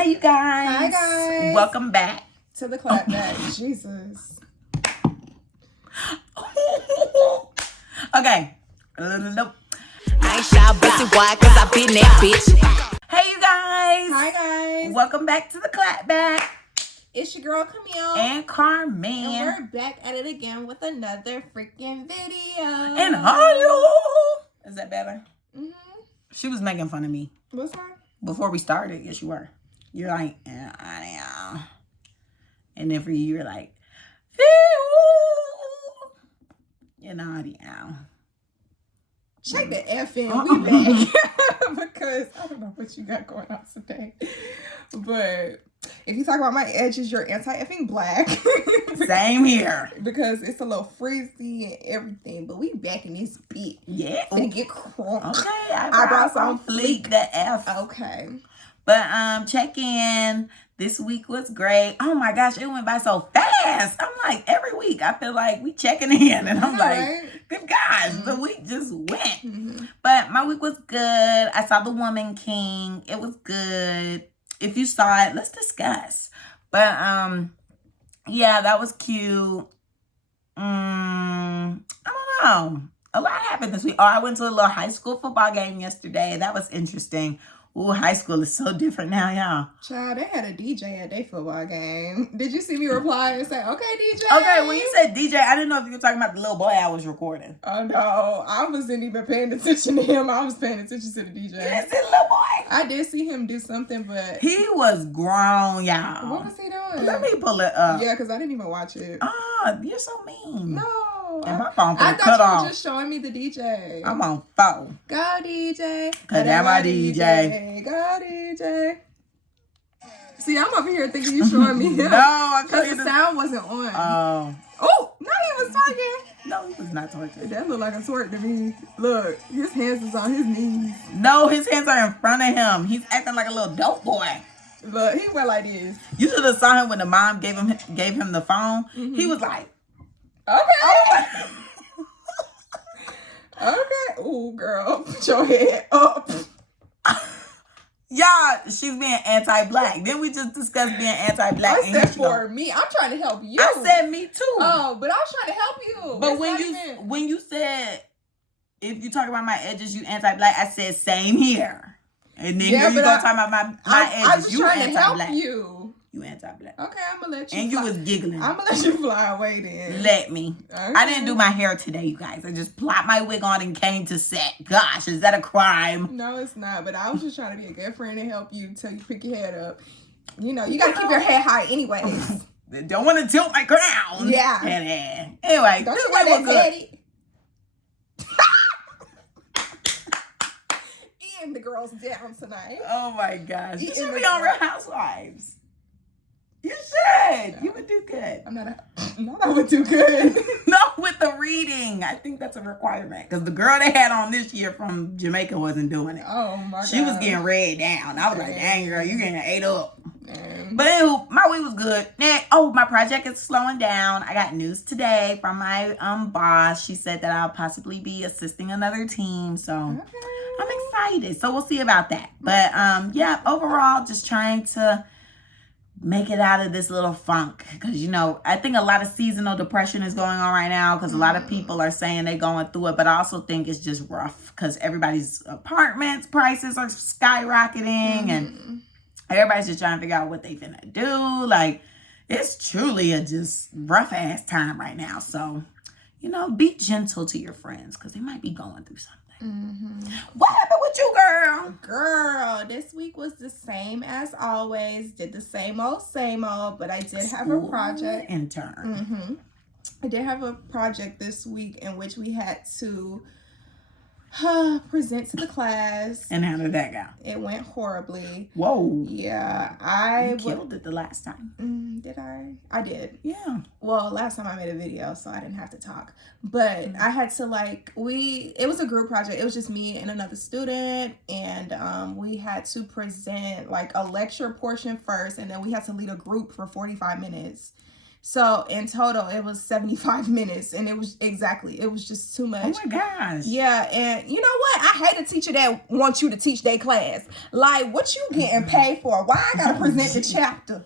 Hey, you guys. Hi, guys. Welcome back to the Clapback. Jesus. Okay. Nope. I ain't shy about it, why? Cause I been that bitch. Hey, you guys. Hi, guys. Welcome back to the Clapback. It's your girl, Camille. And Carmen. And we're back at it again with another freaking video. And audio. Is that better? Mm-hmm. She was making fun of me. What's that? Before we started, yes, you were. You're like, audio. And then for you, you're like, and audio. Shake the F in. We back. Because I don't know what you got going on today. But if you talk about my edges, you're anti-effing black. Same here. Because it's a little frizzy and everything. But we back in this bit. Yeah. Finna get crunk. Okay. I brought some fleek the F. Okay. But check in. This week was great. Oh my gosh, it went by so fast. I'm like, every week I feel like we checking in. And I'm like, right? good gosh, the week just went. But my week was good. I saw The Woman King. It was good. If you saw it, let's discuss. But yeah, that was cute. I don't know. A lot happened this week. Oh, I went to a little high school football game yesterday. That was interesting. Ooh, high school is so different now, y'all. Child, they had a DJ at their football game. Did you see me reply and say, okay, DJ? Okay, when you said DJ, I didn't know if you were talking about the little boy I was recording. Oh, no. I wasn't even paying attention to him. I was paying attention to the DJ. You didn't see the little boy? I did see him do something, but... He was grown, y'all. What was he doing? Let me pull it up. Yeah, because I didn't even watch it. Ah, you're so mean. No. And my phone I cut thought you off. were just showing me the DJ. I'm on phone. Go, DJ. Cause that my DJ. Go, DJ. See, I'm over here thinking you showing me him. No, I'm Because telling the you. sound wasn't on. Oh. No, he was twerking. No, he was not twerking. That looked like a twerk to me. Look, his hands is on his knees. No, his hands are in front of him. He's acting like a little dope boy. Look, he went like this. You should have saw him when the mom gave him the phone. He was like, okay. Okay. Ooh, girl, put your head up. y'all, she's being anti-black. Then we just discussed being anti-black. I said for me. I'm trying to help you. I said me too. Oh, but I was trying to help you. But when you said, if you talk about my edges, you anti-black, I said same here. And then here you go talking about my edges. I was you trying anti-black. to help you. You anti-black. Okay, I'm gonna let you. And you was giggling. I'm gonna let you fly away then. Let me. Okay. I didn't do my hair today, you guys. I just plopped my wig on and came to set. Gosh, is that a crime? No, it's not. But I was just trying to be a good friend and help you till you pick your head up. You know, you gotta keep your head high anyways. Don't want to tilt my crown. Yeah. Anyway, Don't this you want week was that good. daddy? And the girls down tonight. Oh my gosh. You Eating should the be on Real girl. Housewives. You should. You would do good. I would do good. No, with the reading. I think that's a requirement. Because the girl they had on this year from Jamaica wasn't doing it. Oh my god. She was getting read down. I was like, dang girl, you getting ate up. Damn. But anywho, my week was good. My project is slowing down. I got news today from my boss. She said that I'll possibly be assisting another team. So I'm excited. So we'll see about that. But yeah, overall, just trying to make it out of this little funk. Because, you know, I think a lot of seasonal depression is going on right now. Because a lot of people are saying they're going through it. But I also think it's just rough. Because everybody's apartments prices are skyrocketing. And everybody's just trying to figure out what they finna do. Like, it's truly a just rough ass time right now. So, you know, be gentle to your friends because they might be going through something. What happened with you, girl? Girl, this week was the same as always. Did the same old, but I did have a project. Intern. I did have a project this week in which we had to present to the class. And how did that go? It went horribly. Whoa. Yeah, I killed it the last time. Did I? I did. Yeah. Well, last time I made a video, so I didn't have to talk. But I had to it was a group project. It was just me and another student. And we had to present like a lecture portion first. And then we had to lead a group for 45 minutes So in total, it was 75 minutes, and it was just too much. Oh my gosh. Yeah, and you know what? I hate a teacher that wants you to teach their class. Like, what you getting paid for? Why I gotta present the chapter?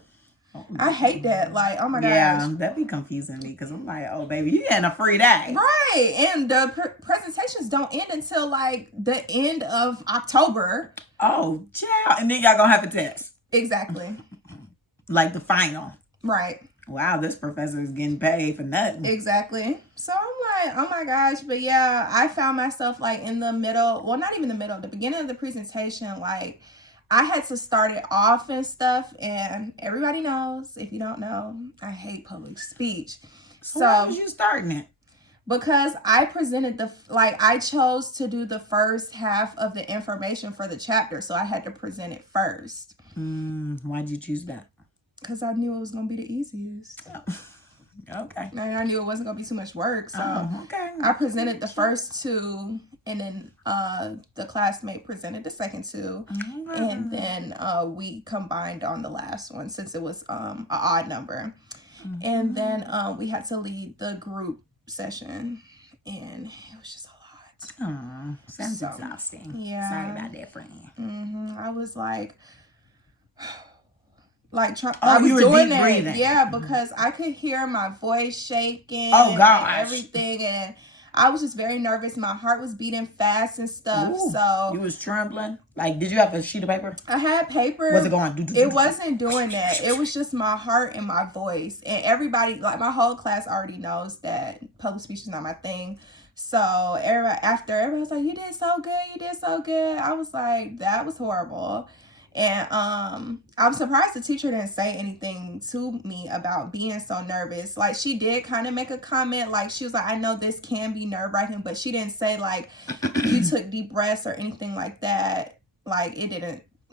I hate that. Like, oh my gosh. Yeah, that'd be confusing me because I'm like, oh baby, you getting a free day. Right, and the presentations don't end until like the end of October. Oh, child. And then y'all gonna have a test. Exactly. Like the final. Right. Wow, this professor is getting paid for nothing. Exactly. So I'm like, oh my gosh. But yeah, I found myself like in the middle, well, not even the middle, the beginning of the presentation, like I had to start it off and stuff. And everybody knows, if you don't know, I hate public speech. So why was you starting it? Because I presented I chose to do the first half of the information for the chapter. So I had to present it first. Why'd you choose that? Because I knew it was going to be the easiest. Oh. Okay. And I knew it wasn't going to be too much work. So okay. I presented the first two, and then the classmate presented the second two. And then we combined on the last one since it was an odd number. And then we had to lead the group session. And it was just a lot. Oh, sounds exhausting. Yeah. Sorry about that, friend. I was like... I was doing that. Breathing. Yeah, because I could hear my voice shaking. Oh, gosh. And everything. And I was just very nervous. My heart was beating fast and stuff. Ooh, so you was trembling? Like, did you have a sheet of paper? I had paper. Was it going? It wasn't doing that. It was just my heart and my voice. And everybody, like my whole class already knows that public speech is not my thing. So everybody was like, you did so good. You did so good. I was like, that was horrible. And I'm surprised the teacher didn't say anything to me about being so nervous. Like, she did kind of make a comment. Like, she was like, I know this can be nerve-wracking, but she didn't say, like, you took deep breaths or anything like that. Like,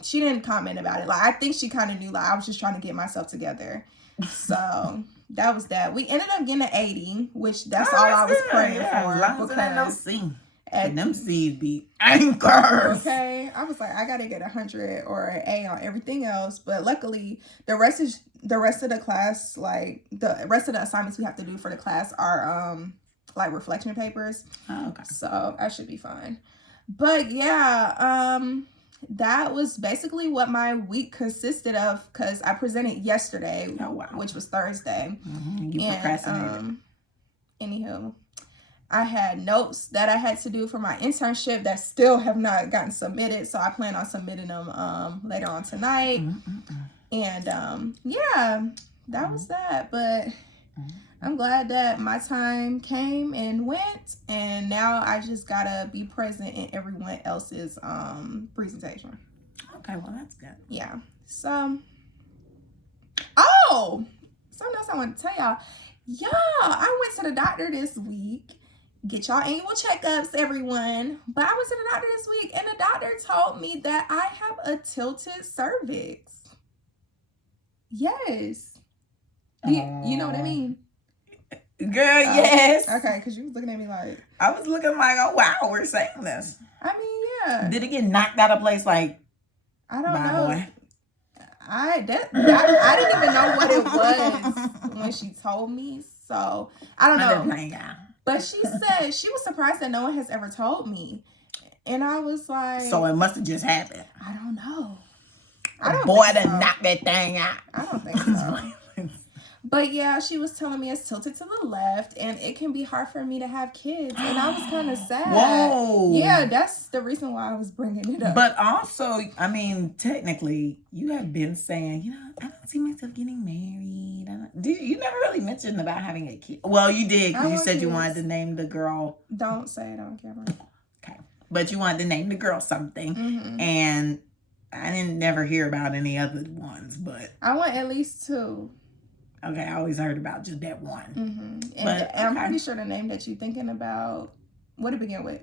she didn't comment about it. Like, I think she kind of knew, like, I was just trying to get myself together. So that was that. We ended up getting an 80, which that's all I was praying for. As long as I know C. And them C's be anchors. Okay. I was like, I gotta get 100 or an A on everything else. But luckily, the rest of the class, like the rest of the assignments we have to do for the class are like reflection papers. Oh, okay. So I should be fine. But yeah, that was basically what my week consisted of, because I presented yesterday, which was Thursday. You procrastinated. Anywho, I had notes that I had to do for my internship that still have not gotten submitted. So I plan on submitting them later on tonight. And yeah, that was that. But I'm glad that my time came and went. And now I just gotta be present in everyone else's presentation. Okay, well, that's good. Yeah. So, something else I want to tell y'all. Yeah, I went to the doctor this week. Get y'all annual checkups, everyone. But I went to the doctor this week, and the doctor told me that I have a tilted cervix. Yes. You know what I mean? Girl, yes. Okay, because you was looking at me like... I was looking like, oh, wow, we're saying this. I mean, yeah. Did it get knocked out of place like... I don't know. Boy. I didn't even know what it was when she told me. So, I don't know. But she said she was surprised that no one has ever told me. And I was like... So it must have just happened. I don't know. Boy done knocked that thing out. I don't think so. But yeah, she was telling me it's tilted to the left, and it can be hard for me to have kids. And I was kind of sad. Whoa. Yeah, that's the reason why I was bringing it up. But also, I mean, technically, you have been saying, I don't see myself getting married. You never really mentioned about having a kid. Well, you did, because you said you wanted to name the girl. Don't say it on camera. Okay. But you wanted to name the girl something. And I didn't never hear about any other ones, but... I want at least 2. Okay, I always heard about just that one. And I'm pretty sure the name that you're thinking about, what did it begin with?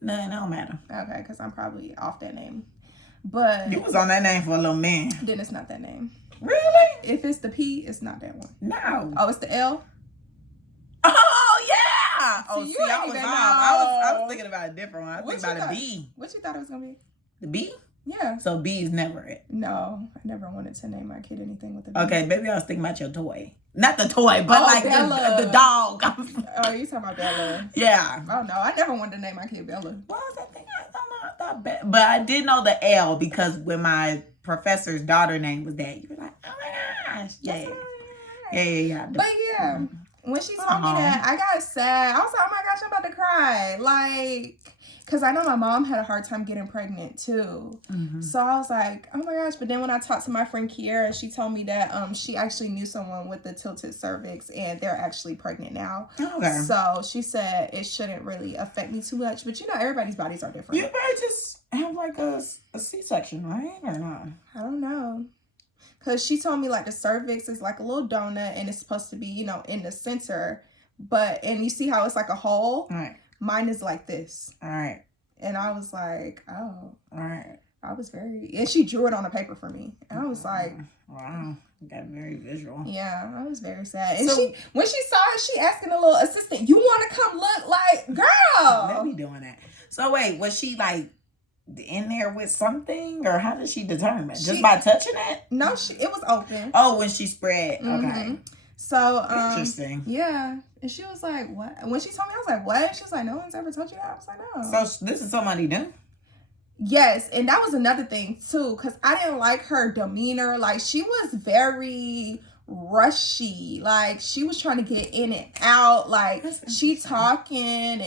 No, it don't matter. Okay, because I'm probably off that name. But... You was on that name for a little minute. Then it's not that name. Really? If it's the P, it's not that one. No. Oh, it's the L? Oh, yeah! So I was thinking about a different one. I was thinking about a B. What you thought it was going to be? The B? Yeah. So B is never it. No, I never wanted to name my kid anything with a B. Okay, maybe I was thinking about your toy. Not the toy, but like the dog. Oh, you talking about Bella? Yeah. Oh no, I never wanted to name my kid Bella. What was I thinking? I don't know. I thought but I did know the L because when my professor's daughter name was that, you were like, oh my gosh. Yeah. Yeah. But yeah, when she told me that, I got sad. I was like, oh my gosh, I'm about to cry. Like, because I know my mom had a hard time getting pregnant too. Mm-hmm. So I was like, oh my gosh. But then when I talked to my friend Kiera, she told me that she actually knew someone with the tilted cervix and they're actually pregnant now. Okay. So she said it shouldn't really affect me too much. But you know, everybody's bodies are different. You might just have like a C-section, right? Or not? I don't know. Because she told me like the cervix is like a little donut and it's supposed to be, you know, in the center. And you see how it's like a hole? All right. Mine is like this. All right. And I was like, oh. All right. I was and she drew it on a paper for me. And I was like. Wow. You got very visual. Yeah, I was very sad. And when she saw it, she asking a little assistant, you want to come look? Like, girl. Let me doing that. So wait, was she like in there with something? Or how did she determine? Just by touching it? No, it was open. Oh, when she spread. Mm-hmm. Okay. So, interesting. Yeah. And she was like, what? When she told me, I was like, what? She was like, no one's ever told you that? I was like, no. So this is somebody new? Yes. And that was another thing, too, because I didn't like her demeanor. Like, she was very rushy. Like, she was trying to get in and out. Like, she talking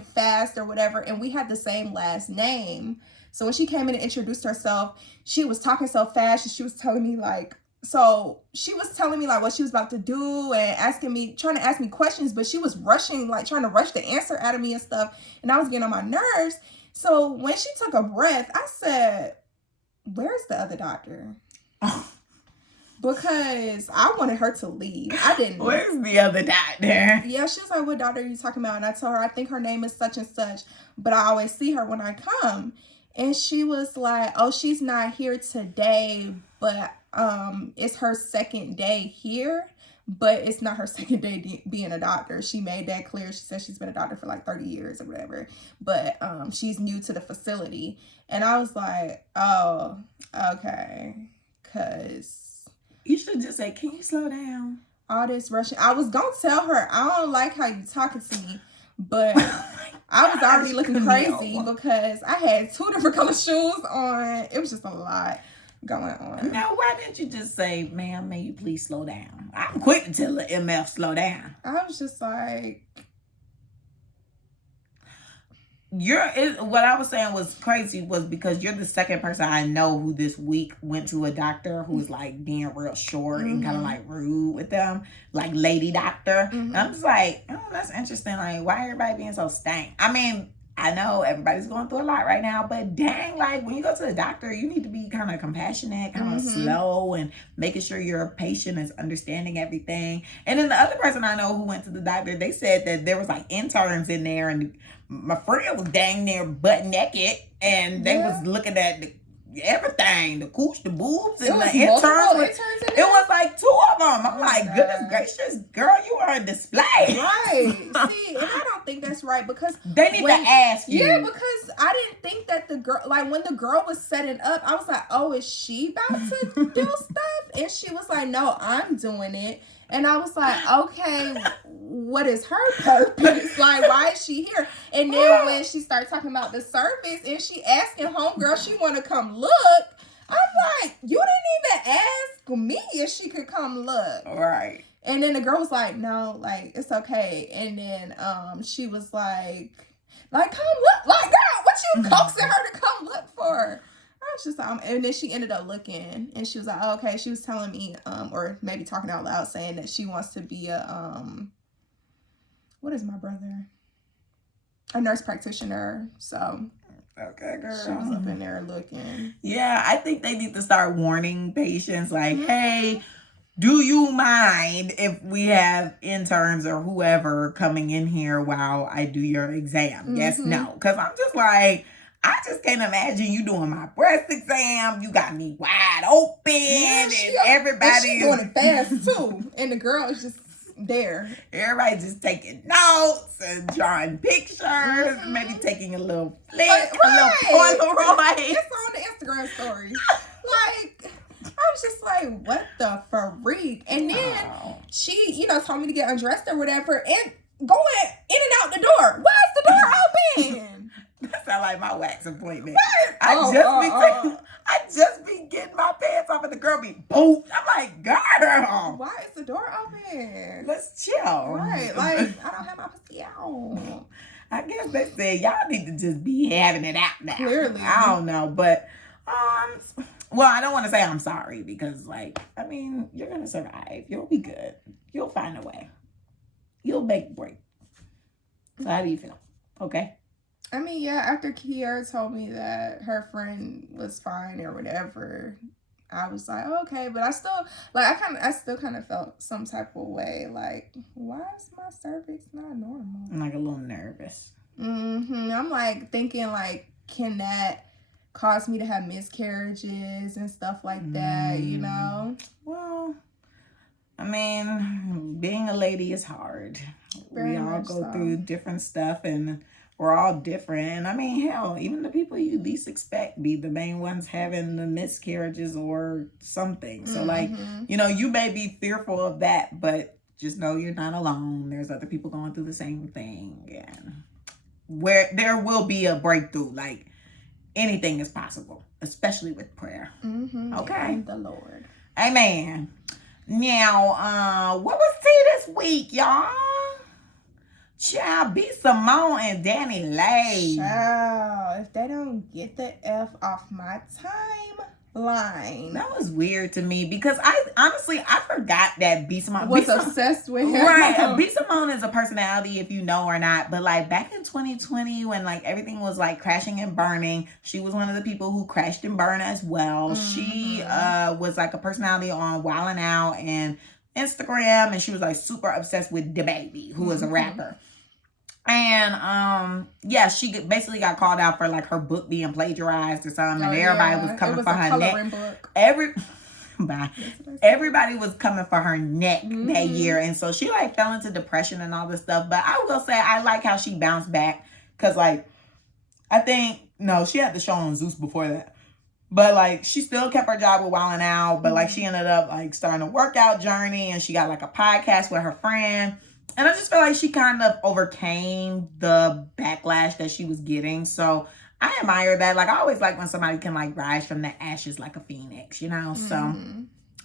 fast or whatever. And we had the same last name. So when she came in and introduced herself, she was talking so fast. And she was telling me, like, so she was telling me like what she was about to do and trying to ask me questions, but she was rushing, like trying to rush the answer out of me and stuff. And I was getting on my nerves. So when she took a breath, I said, where's the other doctor? Because I wanted her to leave. I didn't. Where's the other doctor? Yeah, she was like, what doctor are you talking about? And I told her, I think her name is such and such, but I always see her when I come. And she was like, oh, she's not here today, but it's her second day here, but it's not her second day being a doctor. She made that clear. She said she's been a doctor for like 30 years or whatever, but she's new to the facility. And I was like, oh, okay, because you should just say, can you slow down? All this rushing. I was gonna tell her, I don't like how you talking to me, but I was already looking crazy because I had 2 different color shoes on. It was just a lot going on. Now, why didn't you just say, ma'am, may you please slow down? I'm quick to tell the MF slow down. I was just like, what I was saying was crazy was because you're the second person I know who this week went to a doctor who's like being real short and kind of like rude with them, like lady doctor. And I'm just like, oh, that's interesting. Like, why everybody being so stank? I mean, I know everybody's going through a lot right now, but dang, like when you go to the doctor, you need to be kind of compassionate, kind of slow, and making sure your patient is understanding everything. And then the other person I know who went to the doctor, they said that there was like interns in there, and my friend was dang near butt naked, and they was looking at everything, the cooch, the boobs, and the interns. It was like 2 of them. I'm like, goodness gracious, girl, you are on display. Right. See, and I don't think that's right because they need to ask you. Yeah, because I didn't think that the girl, like when the girl was setting up, I was like, oh, is she about to do stuff? And she was like, no, I'm doing it. And I was like, okay, what is her purpose? Like, why is she here? And then when she started talking about the service and she asking homegirl she want to come look, I'm like, you didn't even ask me if she could come look. Right. And then the girl was like, no, like, it's okay. And then she was like, come look. Like, girl, what you coaxing her to come look for? I was just like, and then she ended up looking, and she was like, oh, okay. She was telling me, or maybe talking out loud, saying that she wants to be what is my brother? A nurse practitioner. So, okay, girl. She was up in there looking. Yeah, I think they need to start warning patients, like, hey, do you mind if we have interns or whoever coming in here while I do your exam? Yes, no. Because I'm just like, I just can't imagine you doing my breast exam. You got me wide open, and everybody is doing it fast too. And the girl is just there. Everybody just taking notes and drawing pictures, maybe taking a little flick, a little Polaroid. It's on the Instagram story. Like, I was just like, what the freak? And then she, you know, told me to get undressed or whatever, and going in and out the door. Why is the door open? That sounds like my wax appointment. Right. I just be getting my pants off and the girl be boom. I'm like, girl. Why is the door open? Let's chill. Right. Like, I don't have my pussy out. I guess they said y'all need to just be having it out now. Clearly. I don't know. But well, I don't want to say I'm sorry because, like, I mean, you're gonna survive. You'll be good. You'll find a way. You'll make a break. So how do you feel? Okay. I mean, yeah, after Kiara told me that her friend was fine or whatever, I was like, okay, but I still, like, I still kind of felt some type of way, like, why is my cervix not normal? I'm like a little nervous. I'm like thinking, like, can that cause me to have miscarriages and stuff like that, you know? Well, I mean, being a lady is hard. Very we all much go so. through different stuff and we're all different. And I mean, hell, even the people you least expect be the main ones having the miscarriages or something. So, like, you know, you may be fearful of that, but just know you're not alone. There's other people going through the same thing. And where there will be a breakthrough. Like, anything is possible, especially with prayer. Okay. And the Lord. Amen. Now, what was tea this week, y'all? Child, B. Simone and Danny Lay. Child, if they don't get the F off my timeline. That was weird to me because I forgot that B. Simone was obsessed with him. Right. B. Simone is a personality if you know or not. But like back in 2020 when like everything was like crashing and burning, she was one of the people who crashed and burned as well. She was like a personality on Wildin' Out and Instagram, and she was like super obsessed with DaBaby, who was a rapper. And yeah, she basically got called out for like her book being plagiarized or something, and everybody was coming for her neck. Everybody was coming for her neck that year, and so she like fell into depression and all this stuff. But I will say I like how she bounced back because like I think she had the show on Zeus before that. But, like, she still kept her job with Wildin' Out. But, like, she ended up, like, starting a workout journey. And she got, like, a podcast with her friend. And I just feel like she kind of overcame the backlash that she was getting. So, I admire that. Like, I always like when somebody can, like, rise from the ashes like a phoenix, you know? So,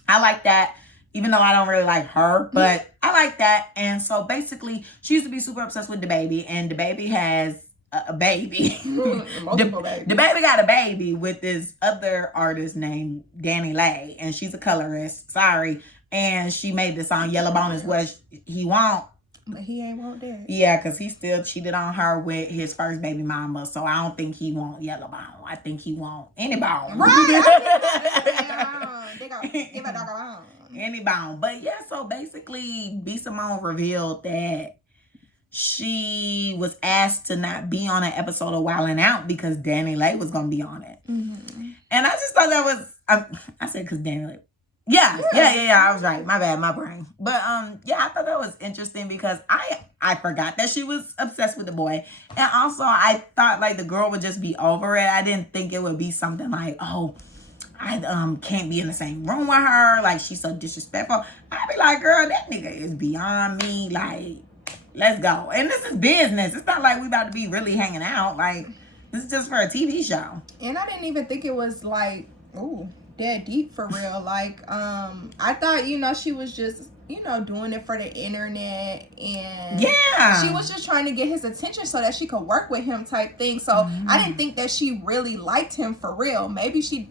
I like that. Even though I don't really like her. But I like that. And so, basically, she used to be super obsessed with DaBaby. And DaBaby has a baby. DaBaby got a baby with this other artist named Danny Lay, and she's a colorist. Sorry. And she made the song Yellow Bone is what he want. But he ain't want that. Yeah, because he still cheated on her with his first baby mama. So I don't think he want Yellow Bone. I think he want any bone. Right. They gonna give a dog a bone. Any bone. But yeah, so basically B. Simone revealed that she was asked to not be on an episode of Wildin' Out because Danny Lay was going to be on it. And I just thought that was, I said because Danny Lay. Yeah, I was right. My bad, my brain. But yeah, I thought that was interesting because I forgot that she was obsessed with the boy. And also I thought like the girl would just be over it. I didn't think it would be something like, oh, I can't be in the same room with her. Like she's so disrespectful. I'd be like, girl, that nigga is beyond me. Like, let's go. And this is business. It's not like we about to be really hanging out. Like, this is just for a TV show. And I didn't even think it was like, dead deep for real. Like, I thought, she was just, doing it for the internet. And she was just trying to get his attention so that she could work with him type thing. So I didn't think that she really liked him for real. Maybe she,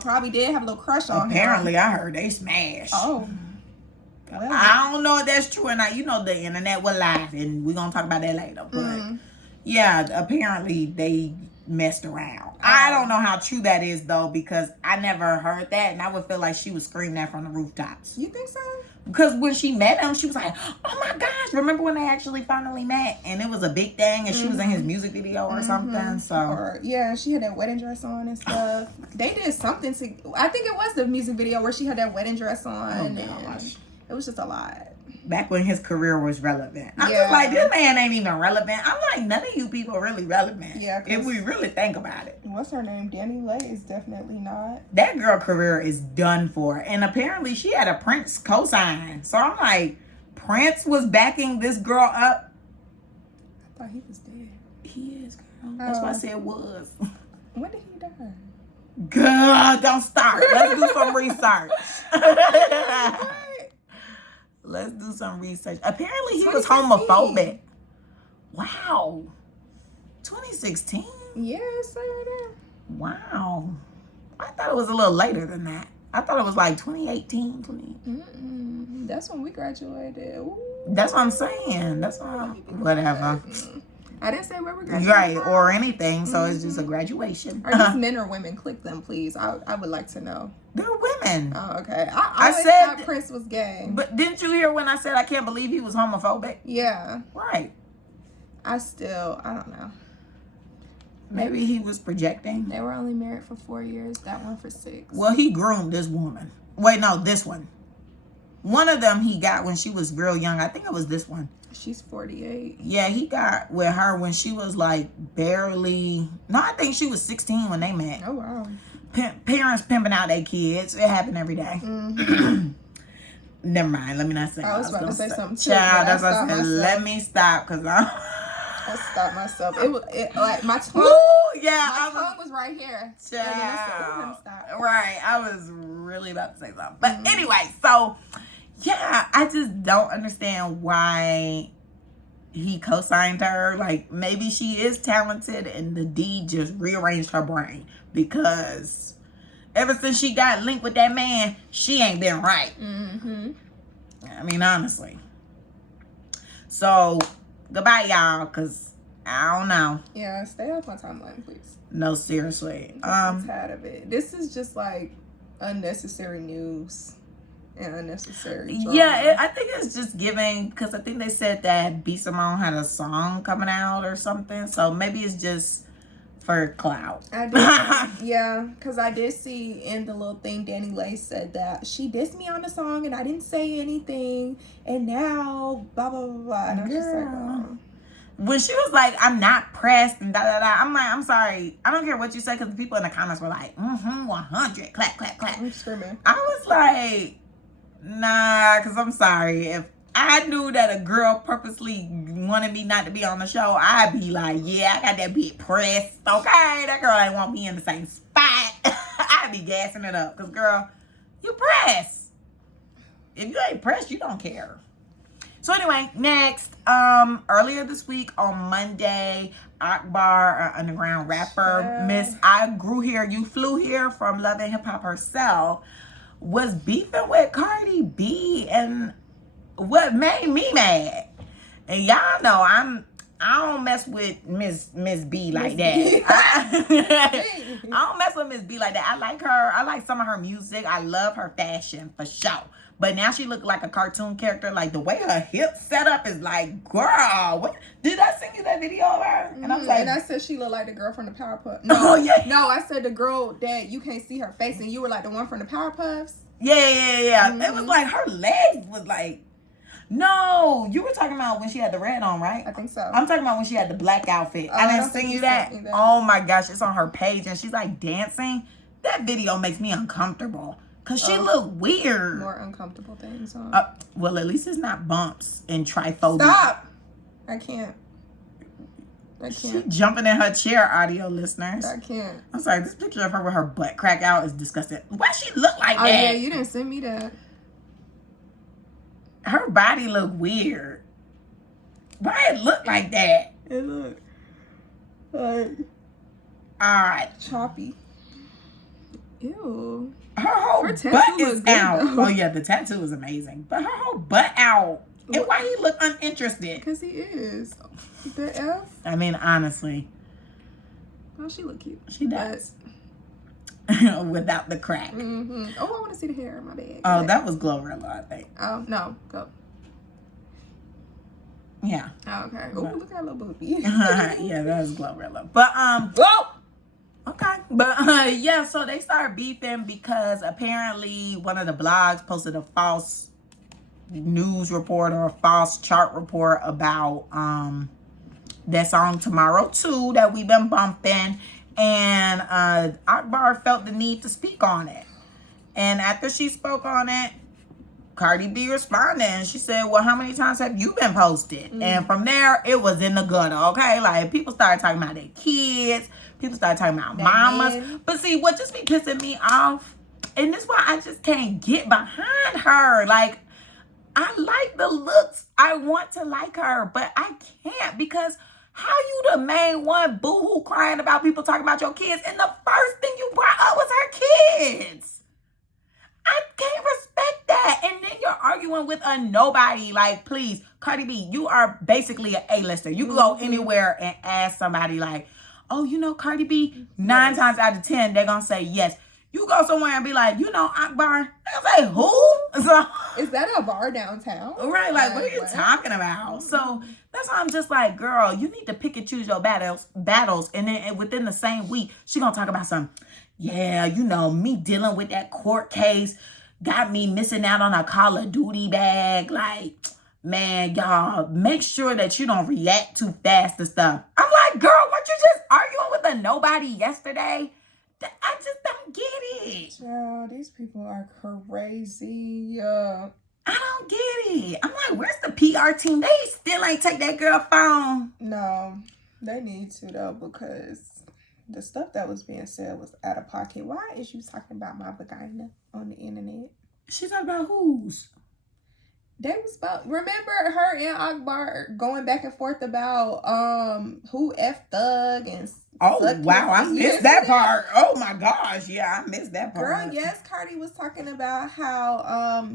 probably did have a little crush on him. Apparently, I heard they smashed. Oh. Well, I don't know if that's true or not. The internet was live, and we're going to talk about that later. But, yeah, apparently they messed around. I don't know how true that is, though, because I never heard that, and I would feel like she was screaming that from the rooftops. You think so? Because when she met him, she was like, oh, my gosh. Remember when they actually finally met, and it was a big thing, and she was in his music video or something, so. Yeah, she had that wedding dress on and stuff. They did something I think it was the music video where she had that wedding dress on. Oh, gosh. It was just a lot. back when his career was relevant. I'm just like, this man ain't even relevant. I'm like, none of you people are really relevant. Yeah. If we really think about it. What's her name? Danny Lay is definitely not. That girl career is done for. And apparently she had a Prince cosign. So I'm like, Prince was backing this girl up. I thought he was dead. He is, girl. That's why I said was. When did he die? God, don't start. Let's do some research. Let's do some research. Apparently, he was homophobic. Wow. 2016? Yeah, it's right there. Wow. I thought it was a little later than that. I thought it was like 2018, 20. That's when we graduated. Ooh. That's what I'm saying. That's why. Whatever. I didn't say where we graduated. Right, or anything. So it's just a graduation. Are these men or women? Click them, please. I would like to know. They're women. Oh, okay. I always said thought Prince was gay. But didn't you hear when I said I can't believe he was homophobic? Yeah. Right. I don't know. Maybe he was projecting. They were only married for 4 years. That one for 6. Well, he groomed this woman. Wait, no, this one. One of them he got when she was real young. I think it was this one. She's 48. Yeah, he got with her when she was like barely. No, I think she was 16 when they met. Oh, wow. Parents pimping out their kids. It happened every day. Never mind. Let me not say. I was about to say something too. Child, that's what I said. Let me stop because I stopped myself. Like my tongue. Ooh, yeah, my tongue was right here. Child. And then I said, let me stop. Right. I was really about to say something. But anyway, so yeah, I just don't understand why he co-signed her. Like, maybe she is talented and the D just rearranged her brain, because ever since she got linked with that man, she ain't been right. I mean, honestly. So, goodbye, y'all, because I don't know. Yeah, stay off my timeline, please. No, seriously. I'm tired of it. This is just like unnecessary news and unnecessary drama. Yeah, I think it's just giving, because I think they said that B. Simone had a song coming out or something. So maybe it's just for Clout. Yeah, because I did see in the little thing, Danny Lay said that she dissed me on the song and I didn't say anything. And now, blah, blah, blah, blah. And I'm just like, oh. When she was like, I'm not pressed and da da da, I'm like, I'm sorry. I don't care what you say, because the people in the comments were like, 100, clap, clap, clap. I'm screaming. I was like, nah, because I'm sorry. If I knew that a girl purposely wanted me not to be on the show, I'd be like, yeah, I got that big pressed. Okay, that girl ain't want me in the same spot. I'd be gassing it up, because girl, you pressed. If you ain't pressed, you don't care. So anyway, next, earlier this week on Monday, Akbar, an underground rapper, Miss I Grew Here, You Flew Here from Love and Hip Hop herself, was beefing with Cardi B, and what made me mad. And y'all know I don't mess with Miss B like that. I don't mess with Miss B like that. I like her. I like some of her music. I love her fashion for sure. But now she look like a cartoon character. Like, the way her hips set up is like, girl, what? Did I send you that video of her? And I was like, and I said she looked like the girl from the Powerpuff. No, no, I said the girl that you can't see her face, and you were like the one from the Powerpuffs. Yeah. It was like her legs was like, no, you were talking about when she had the red on, right? I think so. I'm talking about when she had the black outfit. I didn't send you that. Oh my gosh, it's on her page, and she's like dancing. That video makes me uncomfortable. Because she looked weird. More uncomfortable things on. Well, at least it's not bumps and triphobia. Stop! I can't. She jumping in her chair, audio listeners. I can't. I'm sorry, this picture of her with her butt crack out is disgusting. Why she look like that? Oh, yeah, you didn't send me that. Her body look weird. Why it look like that? It look like... Alright. Choppy. Ew. Her whole butt is out. Oh yeah, the tattoo is amazing. But her whole butt out. And why he look uninterested? Because he is. The F? I mean, honestly. Oh, she look cute. She does. Without the crack. Oh, I want to see the hair in my bag. Oh, that was Glorilla, I think. Oh, no. Go. Yeah. Oh, okay. Oh, look at that little booty. Yeah, that was Glorilla. But, whoa! Okay. But, yeah, so they started beefing because apparently one of the blogs posted a false news report or a false chart report about that song Tomorrow 2 that we've been bumping. And Akbar felt the need to speak on it. And after she spoke on it, Cardi B responded and she said, well, how many times have you been posted? And from there, it was in the gutter, okay? Like, people started talking about their kids. People started talking about mamas. Men. But see, what just be pissing me off, and this is why I just can't get behind her. Like, I like the looks. I want to like her, but I can't, because how you the main one boo-hoo crying about people talking about your kids, and the first thing you brought up was her kids? I can't respect that. And then you're arguing with a nobody. Like, please, Cardi B, you are basically an A-lister. You can go anywhere and ask somebody like, oh, you know Cardi B? 9 times out of 10, they're going to say yes. You go somewhere and be like, you know Akbar? They'll say, who? So, is that a bar downtown? Right, like, what are you talking about? So that's why I'm just like, girl, you need to pick and choose your battles. And then within the same week, she going to talk about some, yeah, you know, me dealing with that court case got me missing out on a Call of Duty bag. Like, man, y'all, make sure that you don't react too fast to stuff. I'm like, girl, weren't you just arguing with a nobody yesterday? I just don't get it. Child, these people are crazy. I don't get it. I'm like, where's the PR team? They still ain't take that girl phone. No, they need to, though, because the stuff that was being said was out of pocket. Why is you talking about my vagina on the internet? She talking about whose? They was about, remember her and Akbar going back and forth about who F Thug and oh wow, I missed that part. Oh my gosh, yeah, I missed that part. Girl, yes, Cardi was talking about how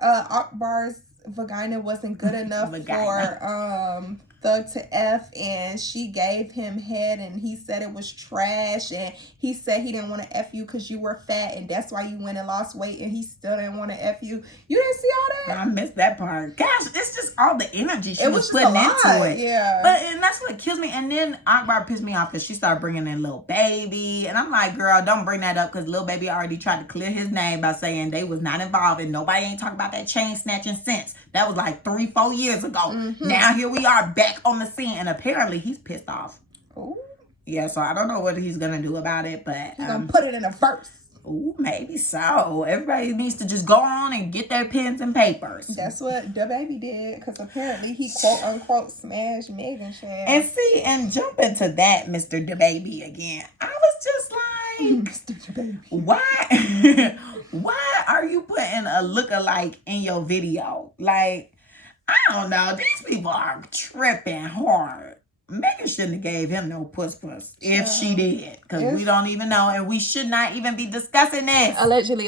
Akbar's vagina wasn't good enough for Thug to F, and she gave him head and he said it was trash, and he said he didn't want to F you because you were fat and that's why you went and lost weight, and he still didn't want to F you. You didn't see all that? I missed that part. Gosh, it's just all the energy she was just putting into it. Yeah. But and that's what kills me. And then Akbar pissed me off because she started bringing in Lil Baby, and I'm like, girl, don't bring that up, because Lil Baby already tried to clear his name by saying they was not involved and nobody ain't talking about that chain snatching since. That was like 3-4 years ago. Now here we are back on the scene, and apparently he's pissed off. Ooh. Yeah, so I don't know what he's gonna do about it, but he's gonna put it in a verse. Ooh, maybe so. Everybody needs to just go on and get their pens and papers. That's what the baby did, because apparently he quote unquote smashed Megan Chan. And see, and jump into that, Mr. DaBaby again. I was just like, Mr. DaBaby, why? Why are you putting a lookalike in your video? Like, I don't know. These people are tripping hard. Megan shouldn't have gave him no puss if she did, because we don't even know, and we should not even be discussing this. Allegedly.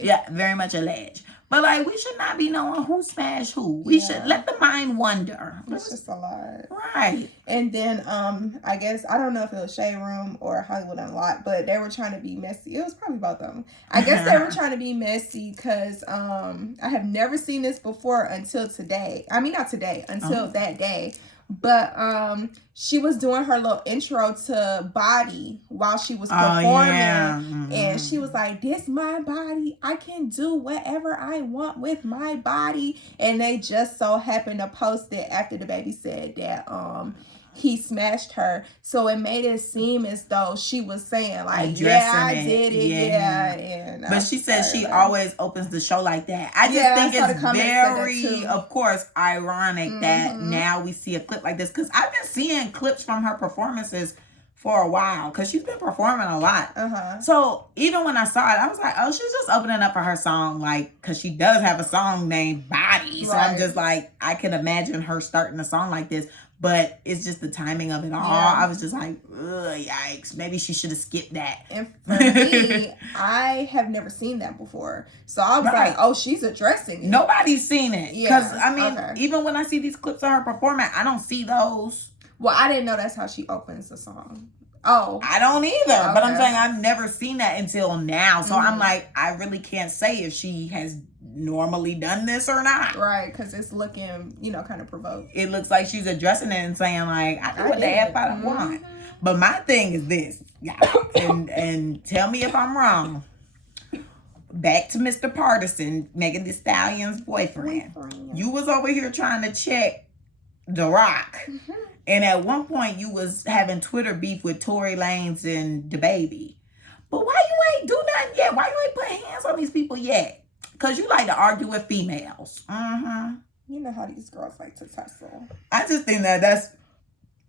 Yeah, very much alleged. But like, we should not be knowing who smashed who. We should let the mind wonder. It's just a lot. Right. And then I guess, I don't know if it was Shade Room or Hollywood Unlocked, but they were trying to be messy. It was probably both of them. I guess they were trying to be messy because I have never seen this before until today. I mean, not today, until that day. But she was doing her little intro to Body while she was performing. And she was like, this my body. I can do whatever I want with my body. And they just so happened to post it after the baby said that he smashed her. So it made it seem as though she was saying like, yeah, I did it. Yeah. And but she says she always opens the show like that. I just think it's very, of course, ironic that now we see a clip like this. Because I've been seeing clips from her performances for a while, because she's been performing a lot. So even when I saw it, I was like, oh, she's just opening up for her song, like, because she does have a song named Body. So I'm just like, I can imagine her starting a song like this. But it's just the timing of it all. I was just like, ugh, yikes. Maybe she should have skipped that. And for me, I have never seen that before. So I was like, oh, she's addressing it. Nobody's seen it. Because, I mean, even when I see these clips of her performing, I don't see those. Well, I didn't know that's how she opens the song. Oh. I don't either. But I'm saying I've never seen that until now. So I'm like, I really can't say if she has normally done this or not. Right, because it's looking, kind of provoked. It looks like she's addressing it and saying like, I do what the F I want. But my thing is this, and tell me if I'm wrong. back to Mr. Partisan, Megan Thee Stallion's boyfriend. You was over here trying to check The Rock. And at one point, you was having Twitter beef with Tory Lanez and DaBaby. But why you ain't do nothing yet? Why you ain't put hands on these people yet? Because you like to argue with females. You know how these girls like to tussle. I just think that's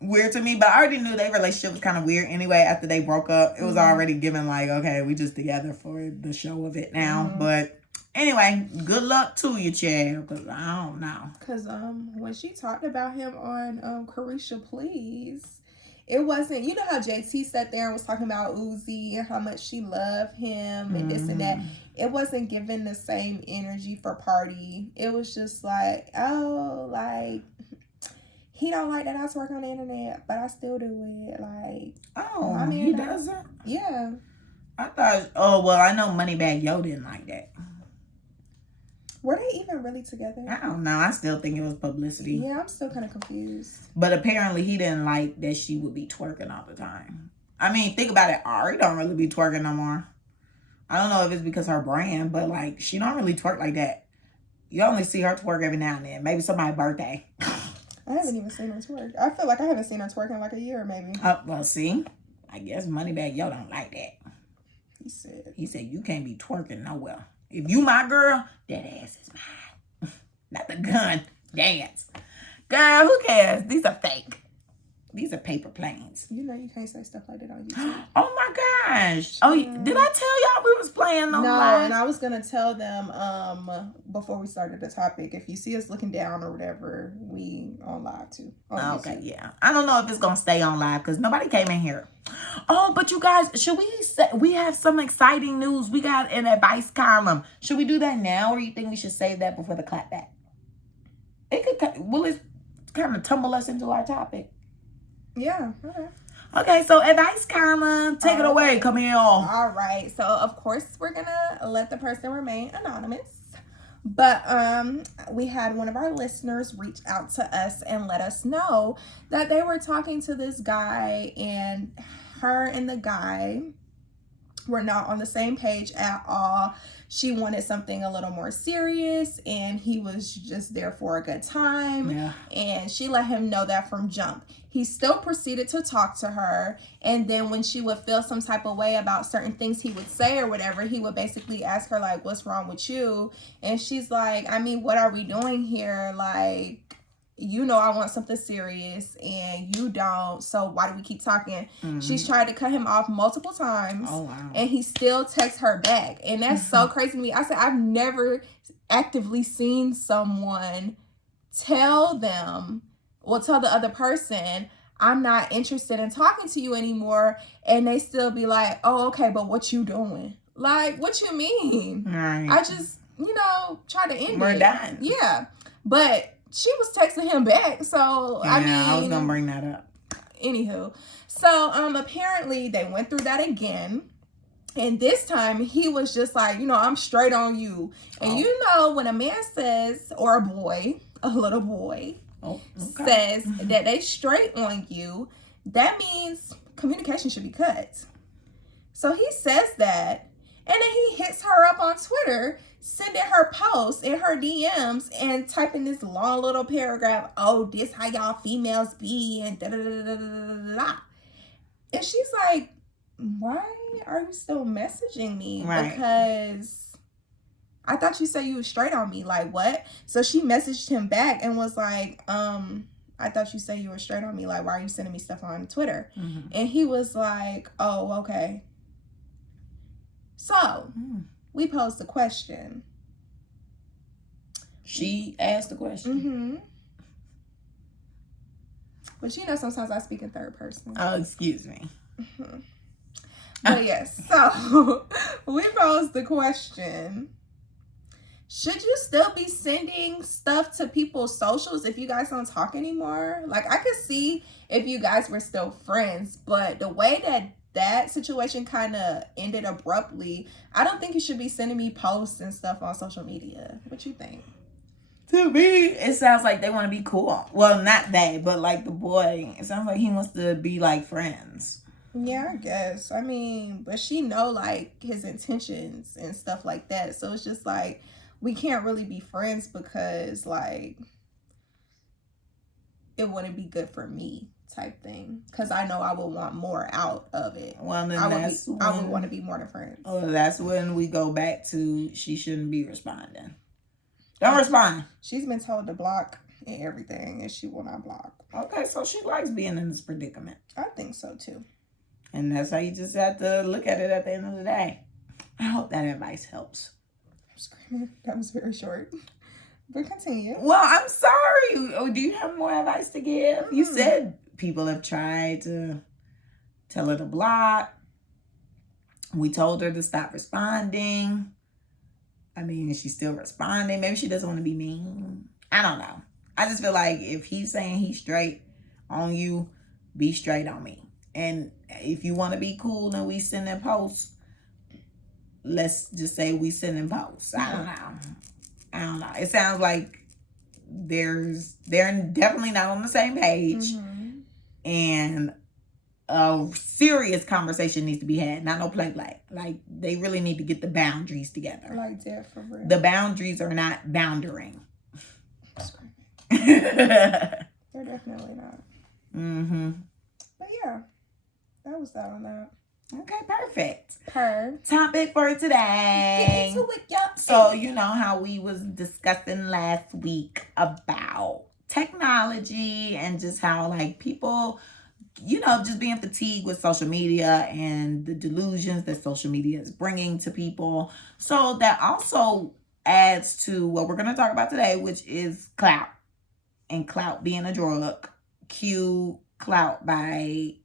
weird to me. But I already knew their relationship was kind of weird anyway after they broke up. It was already given like, okay, we just together for the show of it now. But anyway, good luck to you, Chad. Because I don't know. Because when she talked about him on Carisha Please, it wasn't, you know how JT sat there and was talking about Uzi and how much she loved him and this and that. It wasn't giving the same energy for Party. It was just like, oh, like, he don't like that I twerk on the internet, but I still do it. Like, oh, I mean, he doesn't? Yeah. I thought, oh, well, I know Moneybagg Yo didn't like that. Were they even really together? I don't know. I still think it was publicity. Yeah, I'm still kind of confused. But apparently he didn't like that she would be twerking all the time. I mean, think about it. Ari don't really be twerking no more. I don't know if it's because her brand, but like she don't really twerk like that. You only see her twerk every now and then. Maybe somebody's birthday. I haven't even seen her twerk. I feel like I haven't seen her twerk in like a year maybe. Well, see, I guess Moneybagg Yo don't like that. He said you can't be twerking nowhere. If you my girl, that ass is mine. Not the gun. Dance. Girl, who cares? These are fake. These are paper planes. You know you can't say stuff like that on YouTube. Oh my gosh. Oh, did I tell y'all we was playing on live? And I was going to tell them before we started the topic, if you see us looking down or whatever, we on live too. Okay, yeah. I don't know if it's going to stay on live because nobody came in here. Oh, but you guys, should we say, we have some exciting news. We got an advice column. Should we do that now or you think we should save that before the clapback? Will it kind of tumble us into our topic? Yeah. Okay, so advice column. Take it away, Camille. All right. So, of course, we're going to let the person remain anonymous. But we had one of our listeners reach out to us and let us know that they were talking to this guy and her and the guy were not on the same page at all. She wanted something a little more serious and he was just there for a good time. Yeah. And she let him know that from jump. He still proceeded to talk to her. And then when she would feel some type of way about certain things he would say or whatever, he would basically ask her like, what's wrong with you? And she's like, I mean, what are we doing here? Like, you know, I want something serious and you don't. So why do we keep talking? She's tried to cut him off multiple times. Oh, wow. And he still texts her back. And that's so crazy to me. I said, I've never actively seen someone tell the other person, I'm not interested in talking to you anymore. And they still be like, oh, okay, but what you doing? Like, what you mean? Right. I just, try to end it. We're done. Yeah. But she was texting him back. So, yeah, I was going to bring that up. Anywho. So, apparently they went through that again. And this time he was just like, I'm straight on you. And when a man says, or a boy, a little boy, says that they straight on you, that means communication should be cut. So he says that, and then he hits her up on Twitter, sending her posts in her DMs and typing this long little paragraph, oh, this how y'all females be, and da-da-da-da-da-da-da. And she's like, why are you still messaging me? Right. Because I thought you said you was straight on me. Like, what? So she messaged him back and was like, I thought you said you were straight on me. Like, why are you sending me stuff on Twitter? And he was like, oh, okay. So we posed a question. She asked the question. But sometimes I speak in third person. Oh, excuse me. But yes, so we posed the question. Should you still be sending stuff to people's socials if you guys don't talk anymore? Like, I could see if you guys were still friends, but the way that situation kind of ended abruptly, I don't think you should be sending me posts and stuff on social media. What you think? To me, it sounds like they want to be cool. Well, not they, but like the boy. It sounds like he wants to be like friends. Yeah, I guess. I mean, but she know like his intentions and stuff like that. So it's just like we can't really be friends because like it wouldn't be good for me type thing. Because I know I would want more out of it. Well, then I would want to be more than friends. Oh, that's when we go back to she shouldn't be responding. Don't respond. She's been told to block and everything, and she will not block. Okay, so she likes being in this predicament. I think so too. And that's how you just have to look at it at the end of the day. I hope that advice helps. I'm screaming. That was very short. But continue. Well, I'm sorry. Oh, do you have more advice to give? You said people have tried to tell her to block. We told her to stop responding. I mean, is she still responding? Maybe she doesn't want to be mean. I don't know. I just feel like if he's saying he's straight on you, be straight on me. And if you want to be cool and we send in posts, let's just say we send in posts. I don't know. It sounds like they're definitely not on the same page. Mm-hmm. And a serious conversation needs to be had. Not no play. Like they really need to get the boundaries together. Like that for real. The boundaries are not boundering. They're definitely not. Mm-hmm. But yeah, that was that on that. Okay, perfect. Per topic for today. Get into it, y'all. So you know how we was discussing last week about technology and just how like people, you know, just being fatigued with social media and the delusions that social media is bringing to people. So that also adds to what we're going to talk about today, which is Clout. And Clout being a drug. Cue Clout by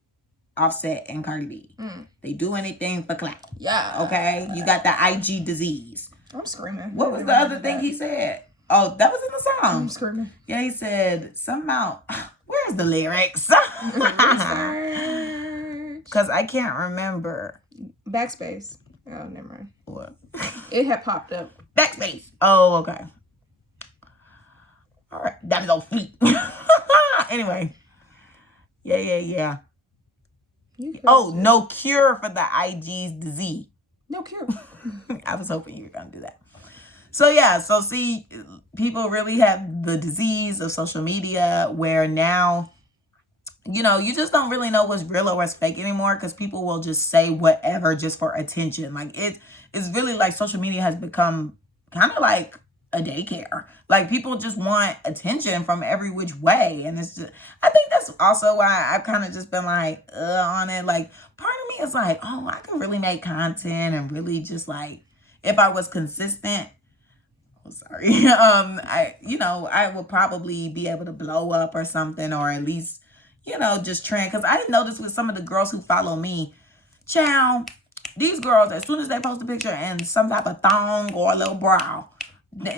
Offset and Cardi B. They do anything for clout. Yeah. Okay? You got the IG disease. I'm screaming. What was the other thing he said? Oh, that was in the song. I'm screaming. Yeah, he said somehow. Where's the lyrics? Because I can't remember. Backspace. Oh, never mind. What? It had popped up. Backspace. Oh, okay. All right. That is on feet. Anyway. Yeah. Oh, no cure for the IG's disease. No cure. I was hoping you were going to do that. So, yeah. So, see, people really have the disease of social media where now, you know, you just don't really know what's real or what's fake anymore because people will just say whatever just for attention. Like, it's really like social media has become kind of like a daycare. Like, people just want attention from every which way. And it's just, I think that's also why I've kind of just been like, on it. Like, part of me is like, oh, I could really make content and really just like, if I was consistent, I would probably be able to blow up or something, or at least, you know, just trend. Because I noticed with some of the girls who follow me, child, these girls, as soon as they post a picture in some type of thong or a little bra,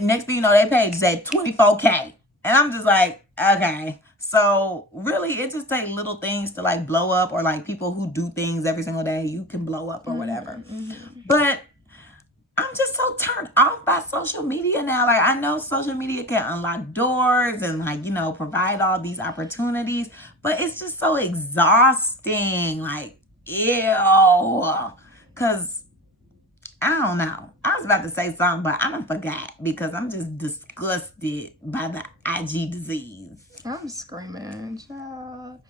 next thing you know, their page is at 24K. And I'm just like, okay. So really, it just takes little things to like blow up, or like people who do things every single day, you can blow up or whatever. Mm-hmm. But I'm just so turned off by social media now. Like, I know social media can unlock doors and like, you know, provide all these opportunities, but it's just so exhausting. Like, ew. Because I don't know. I was about to say something, but I done forgot because I'm just disgusted by the IG disease. I'm screaming, child.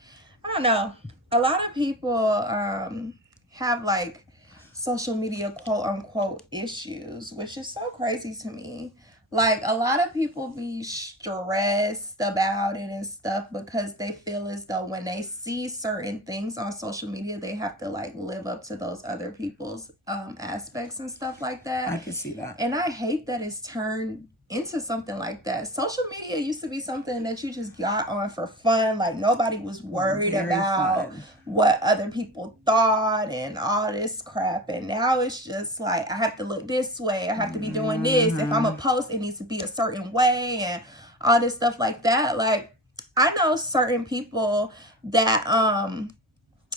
I don't know. A lot of people have like social media quote unquote issues, which is so crazy to me. Like, a lot of people be stressed about it and stuff because they feel as though when they see certain things on social media, they have to like live up to those other people's aspects and stuff like that. I can see that. And I hate that it's turned into something like that. Social media used to be something that you just got on for fun. Like, nobody was worried about what other people thought and all this crap. And now it's just like, I have to look this way. I have to be doing this. If I'm a post, it needs to be a certain way and all this stuff like that. Like, I know certain people that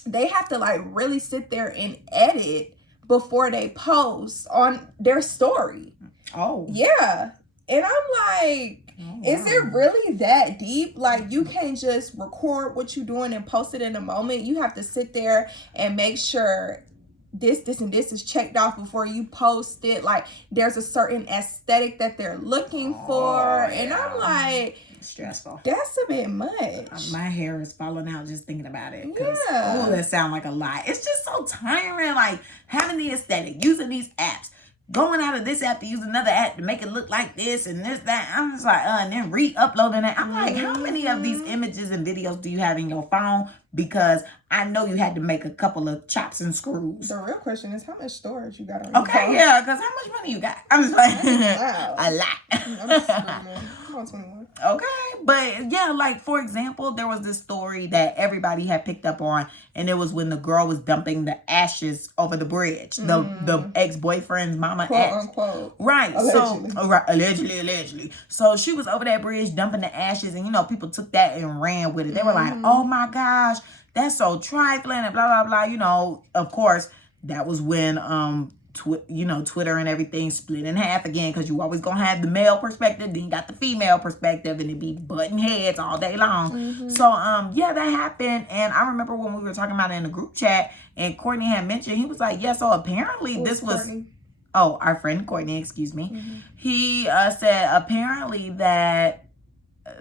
they have to like really sit there and edit before they post on their story. Oh. Yeah. And I'm like, is it really that deep? Like, you can't just record what you're doing and post it in a moment. You have to sit there and make sure this, and this is checked off before you post it. Like, there's a certain aesthetic that they're looking for. And I'm like, stressful. That's a bit much. My hair is falling out just thinking about it. Yeah. Oh, that sounds like a lot. It's just so tiring, like having the aesthetic, using these apps, going out of this app to use another app to make it look like this and this, that. I'm just like, and then re-uploading it. I'm like, how many of these images and videos do you have in your phone? Because I know you had to make a couple of chops and screws. The real question is, how much storage you got on your Okay, phone? yeah, because how much money you got? I'm just like, Wow. a lot. I'm just I'm on 21. Okay, but yeah, like for example, there was this story that everybody had picked up on, and it was when the girl was dumping the ashes over the bridge. The ex-boyfriend's mama, quote unquote, right? Allegedly. So allegedly. So she was over that bridge dumping the ashes, and people took that and ran with it. They were like, "Oh my gosh, that's so trifling," and blah blah blah. Of course, that was when Twitter and everything split in half again, because you always gonna have the male perspective, then you got the female perspective, and it be butting heads all day long. So yeah, that happened. And I remember when we were talking about it in the group chat, and Courtney had mentioned, he was like, yeah, so apparently this was Courtney? our friend Courtney, excuse me. He said apparently that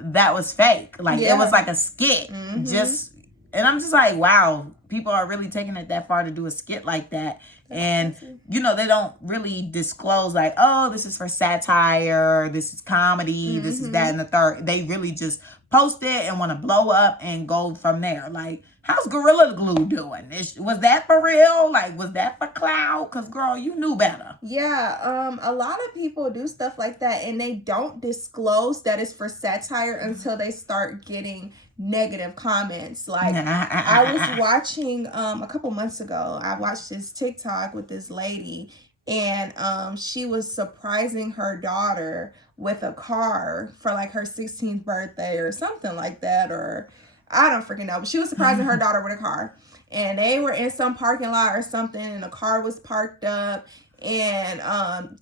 was fake, like it was like a skit. And I'm just like, wow, people are really taking it that far to do a skit like that. And, they don't really disclose like, oh, this is for satire, this is comedy, this is that and the third. They really just post it and want to blow up and go from there. Like, how's Gorilla Glue doing? Was that for real? Like, was that for clout? Because, girl, you knew better. Yeah, a lot of people do stuff like that, and they don't disclose that it's for satire until they start getting negative comments. Like, I was watching a couple months ago, I watched this TikTok with this lady, and she was surprising her daughter with a car for like her 16th birthday or something like that, or I don't freaking know, but she was surprising her daughter with a car, and they were in some parking lot or something, and the car was parked up, and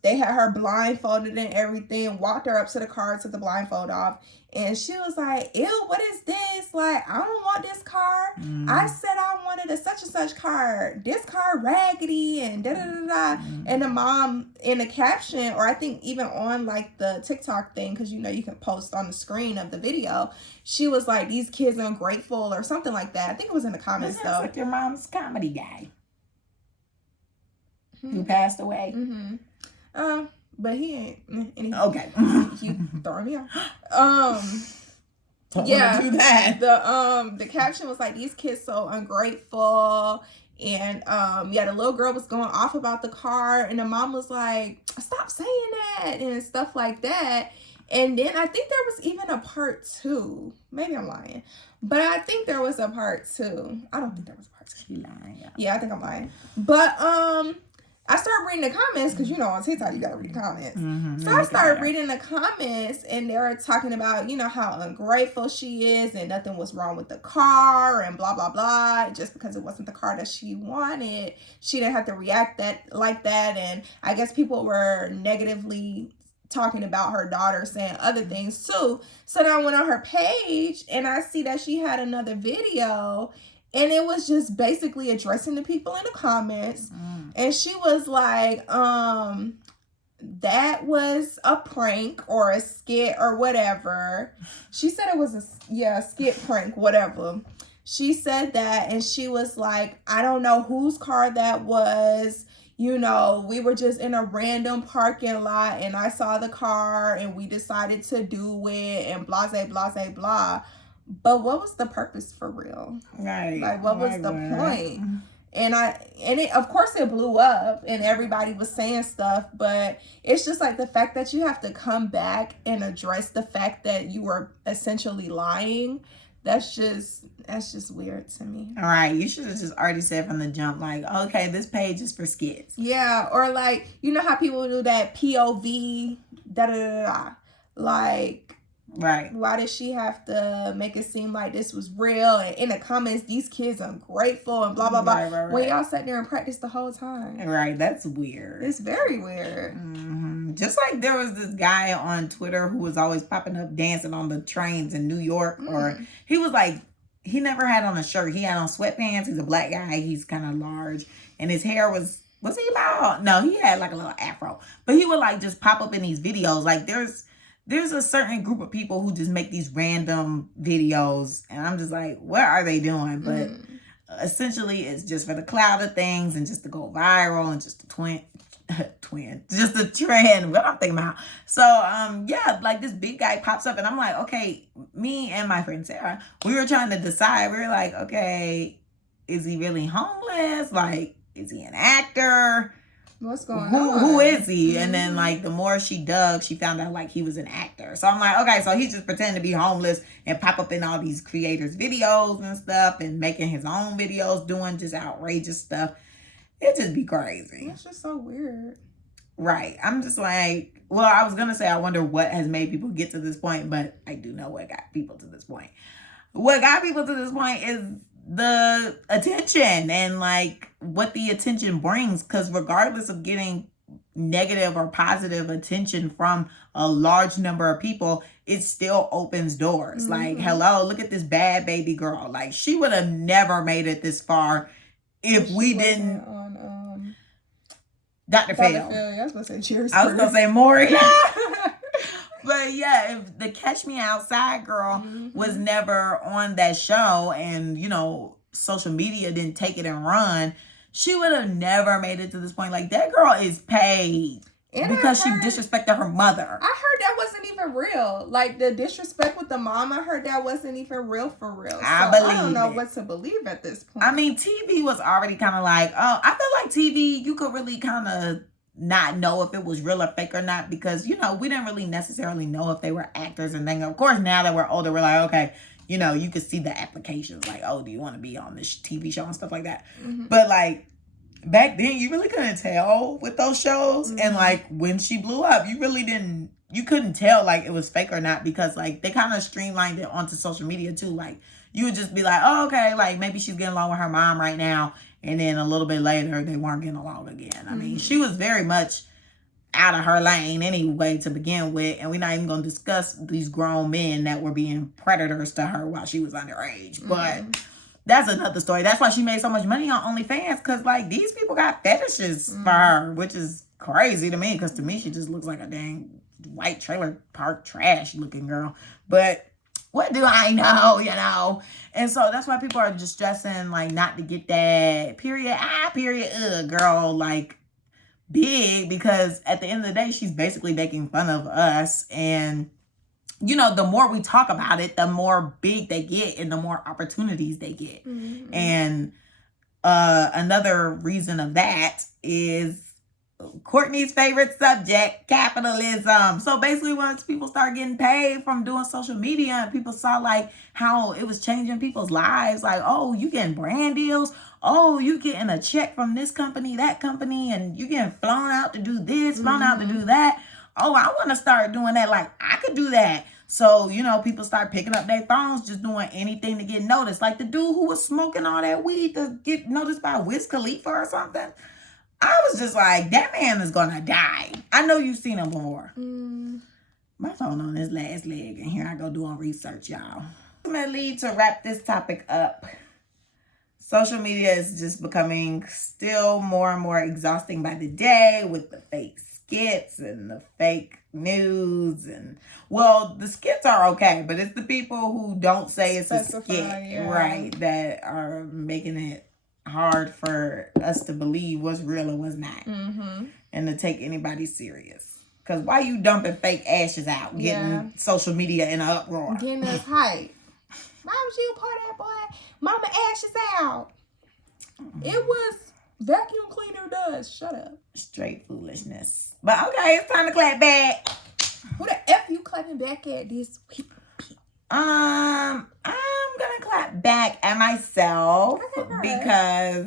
they had her blindfolded and everything, walked her up to the car, took the blindfold off, and she was like, ew, what is this? Like, I don't want this car. I said I wanted a such and such car. This car raggedy and da da da da. And the mom in the caption, or I think even on like the TikTok thing, because you can post on the screen of the video, she was like, these kids are ungrateful or something like that. I think it was in the comments though. Like your mom's comedy guy who passed away. But he ain't. Anything. Okay. You throwing me off. Yeah. Do that. The caption was like, these kids so ungrateful. And the little girl was going off about the car, and the mom was like, stop saying that and stuff like that. And then I think there was even a part 2. Maybe I'm lying, but I think there was a part 2. I don't think there was a part 2. She lying. Yeah, I think I'm lying. But I started reading the comments, because on TikTok you gotta read the comments. So I started reading the comments, and they were talking about how ungrateful she is, and nothing was wrong with the car, and blah blah blah. Just because it wasn't the car that she wanted, she didn't have to react like that. And I guess people were negatively talking about her daughter, saying other things too. So then I went on her page, and I see that she had another video, and it was just basically addressing the people in the comments. And she was like, that was a prank or a skit or whatever. She said it was a skit, prank, whatever. She said that, and she was like, I don't know whose car that was. We were just in a random parking lot, and I saw the car, and we decided to do it, and blah, blah, blah, blah. But what was the purpose for real? Right. Like, what was the point? And it, of course, it blew up, and everybody was saying stuff, but it's just like the fact that you have to come back and address the fact that you were essentially lying. That's just weird to me. All right, you should have just already said from the jump, like, okay, this page is for skits. Yeah, or like, how people do that POV, da da da da. Like, Right. Why did she have to make it seem like this was real? And in the comments, these kids ungrateful and blah, blah, blah. Right. When y'all sat there and practiced the whole time. Right. That's weird. It's very weird. Mm-hmm. Just like there was this guy on Twitter who was always popping up dancing on the trains in New York. Or he was like, he never had on a shirt. He had on sweatpants. He's a black guy. He's kind of large. And his hair was he bald? No, he had like a little afro. But he would like just pop up in these videos. Like there's a certain group of people who just make these random videos. And I'm just like, what are they doing? But essentially it's just for the clout of things and just to go viral and just to just a trend, what I'm thinking about. So yeah, like this big guy pops up and I'm like, okay, me and my friend Sarah, we were trying to decide. We were like, okay, is he really homeless? Like, is he an actor? What's going on? Who is he? And then like the more she dug, she found out like he was an actor. So I'm like, okay, so he's just pretending to be homeless and pop up in all these creators' videos and stuff and making his own videos, doing just outrageous stuff. It just be crazy. It's just so weird. Right. I'm just like, well, I was going to say, I wonder what has made people get to this point, but I do know what got people to this point. What got people to this point is the attention and like what the attention brings. Because regardless of getting negative or positive attention from a large number of people, it still opens doors. Like, hello, look at this bad baby girl. Like, she would have never made it this far if we didn't. On Dr. Phil. Yeah, I was going to say cheers. I was going to say Maury. But yeah, if the Catch Me Outside girl was never on that show and, you know, social media didn't take it and run, she would have never made it to this point. Like, that girl is paid because she disrespected her mother. I heard that wasn't even real. Like, the disrespect with the mom, I heard that wasn't even real for real. So I don't know what to believe at this point. I mean, TV was already kind of like, oh, I feel like TV, you could really kind of not know if it was real or fake or not because, you know, we didn't really necessarily know if they were actors. And then, of course, now that we're older, we're like, okay, you know, you could see the applications like, oh, do you want to be on this TV show and stuff like that. But like back then, you really couldn't tell with those shows. And like when she blew up, you couldn't tell like it was fake or not because like they kind of streamlined it onto social media too. Like you would just be like, oh, okay, like maybe she's getting along with her mom right now. And then a little bit later, they weren't getting along again. I mean, she was very much out of her lane anyway to begin with. And we're not even going to discuss these grown men that were being predators to her while she was underage. But that's another story. That's why she made so much money on OnlyFans. Because, like, these people got fetishes for her, which is crazy to me. Because to me, she just looks like a dang white trailer park trash looking girl. But what do I know, you know? And so that's why people are just stressing, like, not to get that period girl, like, big. Because at the end of the day, she's basically making fun of us. And, you know, the more we talk about it, the more big they get and the more opportunities they get. And another reason of that is Courtney's favorite subject, capitalism. So basically once people start getting paid from doing social media and people saw like how it was changing people's lives, like, oh, you getting brand deals, oh, you getting a check from this company, that company, and you getting flown out to do this, flown out to do that. Oh, I want to start doing that. Like, I could do that. So, you know, people start picking up their phones, just doing anything to get noticed. Like the dude who was smoking all that weed to get noticed by Wiz Khalifa or something. I was just like, that man is going to die. I know you've seen him before. My phone on his last leg, and here I go doing research, y'all. Ultimately, to wrap this topic up, social media is just becoming still more and more exhausting by the day with the fake skits and the fake news. And, well, the skits are okay, but it's the people who don't say it's a skit, right, that are making it hard for us to believe what's real and what's not, and to take anybody serious. Because why you dumping fake ashes out, getting social media in an uproar, getting us hype? Mama, she a part of that boy. Mama ashes out. It was vacuum cleaner dust. Shut up. Straight foolishness. But okay, it's time to clap back. Who the F you clapping back at this week? I'm gonna clap back at myself because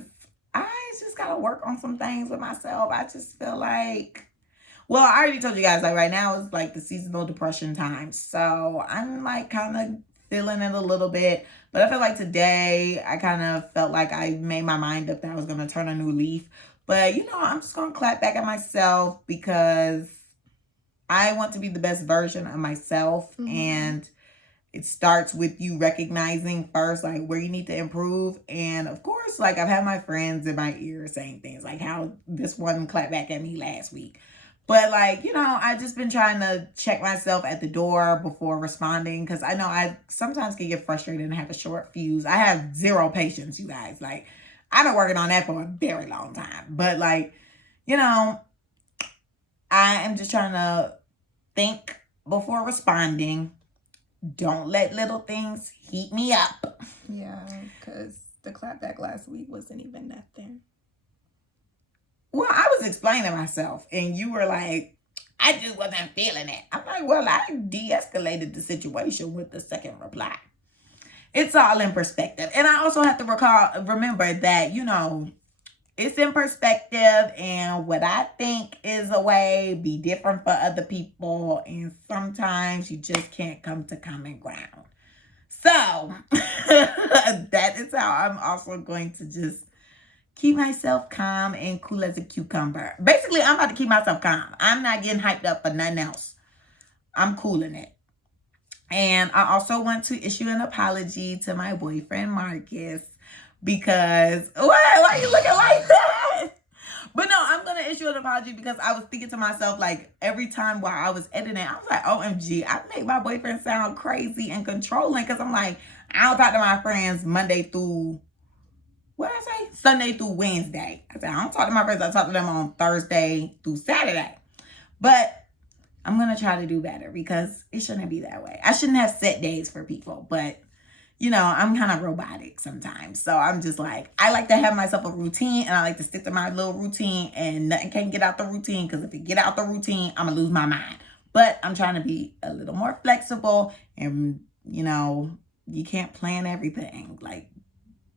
I just gotta work on some things with myself. I just feel like, Well, I already told you guys, like right now is like the seasonal depression time. So I'm like kind of feeling it a little bit. But I feel like today I kind of felt like I made my mind up that I was going to turn a new leaf. But, you know, I'm just going to clap back at myself because I want to be the best version of myself. Mm-hmm. And it starts with you recognizing first, like, where you need to improve. And, of course, like, I've had my friends in my ear saying things like how this one clapped back at me last week. But, like, you know, I've just been trying to check myself at the door before responding. Because I know I sometimes can get frustrated and have a short fuse. I have zero patience, you guys. Like, I've been working on that for a very long time. But, like, you know, I am just trying to think before responding. Don't let little things heat me up. Yeah, because the clapback last week wasn't even nothing. Well, I was explaining myself, and you were like, I just wasn't feeling it. I'm like, well, I de-escalated the situation with the second reply. It's all in perspective. And I also have to remember that, you know, it's in perspective, and what I think is a way be different for other people, and sometimes you just can't come to common ground. So that is how I'm also going to just keep myself calm and cool as a cucumber. Basically, I'm about to keep myself calm. I'm not getting hyped up for nothing else. I'm cooling it. And I also want to issue an apology to my boyfriend, Marcus, because, why are you looking like that? But no, I'm going to issue an apology because I was thinking to myself, like, every time while I was editing, I was like, OMG, I make my boyfriend sound crazy and controlling because I'm like, I don't talk to my friends Monday through, what did I say? Sunday through Wednesday. I said, I don't talk to my friends. I talk to them on Thursday through Saturday. But I'm going to try to do better because it shouldn't be that way. I shouldn't have set days for people, but you know, I'm kind of robotic sometimes. So I'm just like, I like to have myself a routine, and I like to stick to my little routine, and nothing can get out the routine, because if it get out the routine, I'm going to lose my mind. But I'm trying to be a little more flexible, and, you know, you can't plan everything. Like,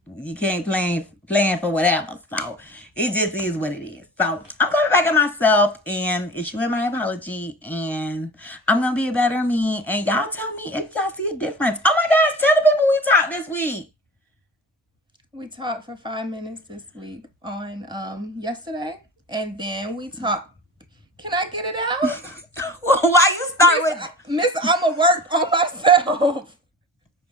you can't plan for whatever. So it just is what it is. So I'm coming back at myself and issuing my apology, and I'm going to be a better me. And y'all tell me if y'all see a difference. Oh my gosh, tell the people we talked this week. We talked for 5 minutes this week on yesterday. And then we talked. Can I get it out? Well, why you start with Miss I'ma work on myself.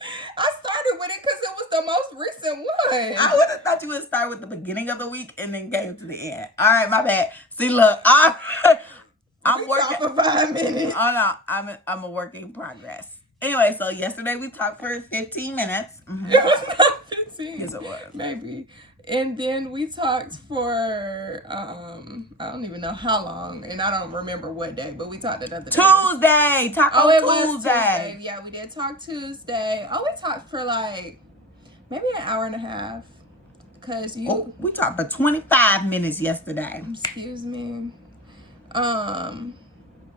I started with it because it was the most recent one. I would have thought you would start with the beginning of the week and then came to the end. All right, my bad. See, look, I'm working for 5 minutes. Oh no, I'm a work in progress. Anyway, so yesterday we talked for 15 minutes. Mm-hmm. It was not 15. Yes, it was. Maybe. And then we talked for, I don't even know how long, and I don't remember what day, but we talked another day. Tuesday! It was Tuesday. Yeah, we did talk Tuesday. Oh, we talked for like, maybe an hour and a half. Because we talked for 25 minutes yesterday. Excuse me.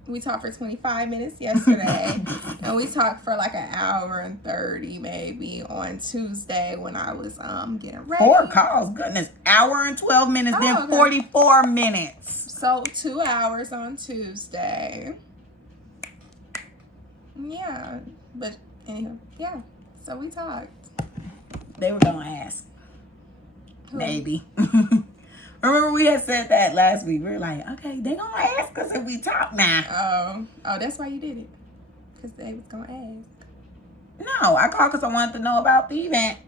We talked for 25 minutes yesterday, and we talked for like an hour and 30 maybe on Tuesday when I was getting ready. 4 calls, goodness. Hour and 12 minutes, then okay. 44 minutes. So 2 hours on Tuesday. Yeah, but anyway, yeah. So we talked. They were gonna ask. Who? Maybe. Remember we had said that last week. We were like, okay, they gonna ask us if we talk now. Oh, that's why you did it. Because they was gonna ask. No, I called because I wanted to know about the event.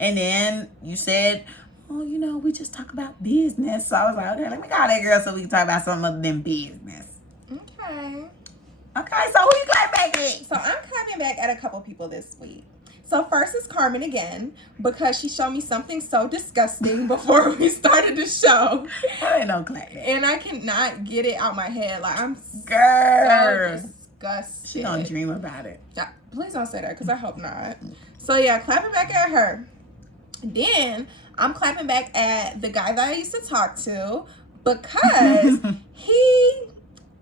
And then you said, oh, you know, we just talk about business. So I was like, okay, let me call that girl so we can talk about something other than business. Okay. Okay, so who you clapping back at? So I'm clapping back at a couple people this week. So first is Carmen again, because she showed me something so disgusting before we started the show. I ain't no clap. And I cannot get it out my head. Like, I'm girl. So disgusted. She don't dream about it. Please don't say that, because I hope not. So yeah, clapping back at her. Then I'm clapping back at the guy that I used to talk to, because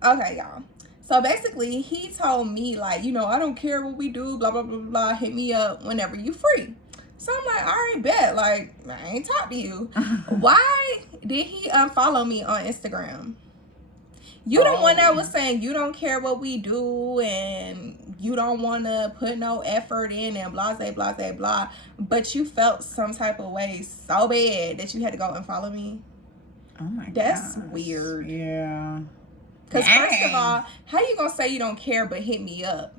okay, y'all. So basically, he told me, like, you know, I don't care what we do, blah, blah, blah, blah. Hit me up whenever you free. So I'm like, all right, bet. Like, I ain't talk to you. Why did he unfollow me on Instagram? You the one that was saying you don't care what we do and you don't want to put no effort in and blah, blah, blah, blah, blah. But you felt some type of way so bad that you had to go and follow me. Oh my god. That's weird. Yeah. Because first of all, how you going to say you don't care but hit me up?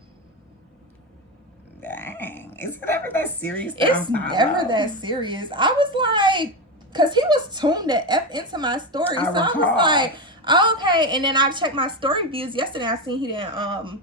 Dang. Is it ever that serious? It's never that serious. I was like, because he was tuned the F into my story. I was like, oh, okay. And then I checked my story views yesterday. I seen he didn't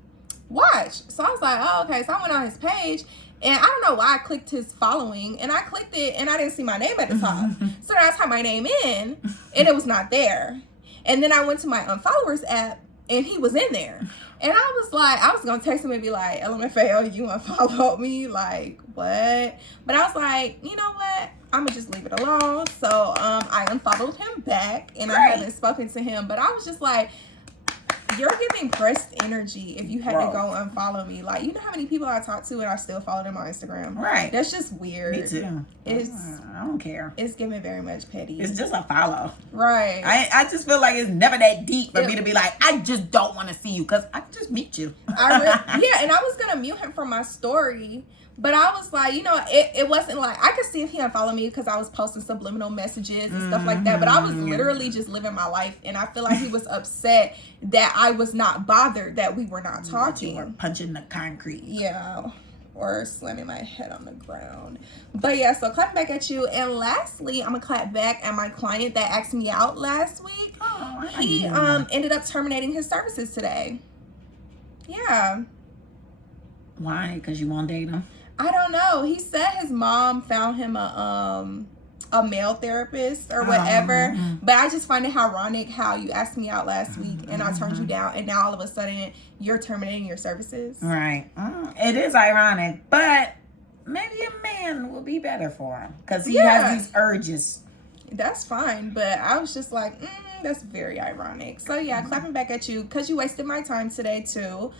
watch. So I was like, oh, okay. So I went on his page. And I don't know why I clicked his following. And I clicked it and I didn't see my name at the top. So I typed my name in and it was not there. And then I went to my unfollowers app and he was in there. And I was like, I was going to text him and be like, LMFAO, you unfollowed me? Like, what? But I was like, you know what? I'm going to just leave it alone. So I unfollowed him back and I haven't spoken to him. But I was just like, you're giving pressed energy if you had to go unfollow me. Like, you know how many people I talk to and I still follow them on Instagram? Right. That's just weird. Me too. I don't care. It's giving very much petty. It's just a follow. Right. I just feel like it's never that deep for me to be like, I just don't want to see you because I can just meet you. Yeah, and I was going to mute him from my story. But I was like, you know, it wasn't like, I could see if he unfollowed me because I was posting subliminal messages and stuff like that. But I was literally just living my life. And I feel like he was upset that I was not bothered, that we were not talking. You were punching the concrete. Yeah. Or slamming my head on the ground. But yeah, so clapping back at you. And lastly, I'm going to clap back at my client that asked me out last week. Oh, he ended up terminating his services today. Yeah. Why? Because you won't date him? I don't know. He said his mom found him a male therapist or whatever. But I just find it ironic how you asked me out last week and I turned you down, and now all of a sudden you're terminating your services. Right. It is ironic, but maybe a man will be better for him because he has these urges. That's fine, but I was just like, that's very ironic. So yeah, clapping back at you because you wasted my time today too.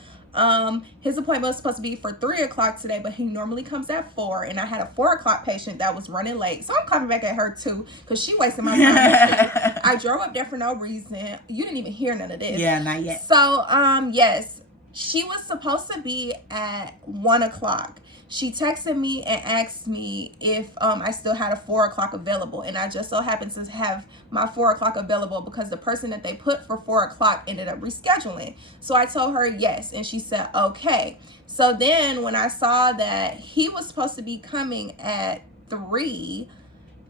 His appointment was supposed to be for 3 o'clock today, but he normally comes at 4, and I had a 4 o'clock patient that was running late, so I'm coming back at her too because she wasted my time. I drove up there for no reason. You didn't even hear none of this. Yeah, not yet. So yes, she was supposed to be at 1 o'clock. She texted me and asked me if I still had a 4 o'clock available. And I just so happened to have my 4 o'clock available because the person that they put for 4 o'clock ended up rescheduling. So I told her yes. And she said, okay. So then when I saw that he was supposed to be coming at 3,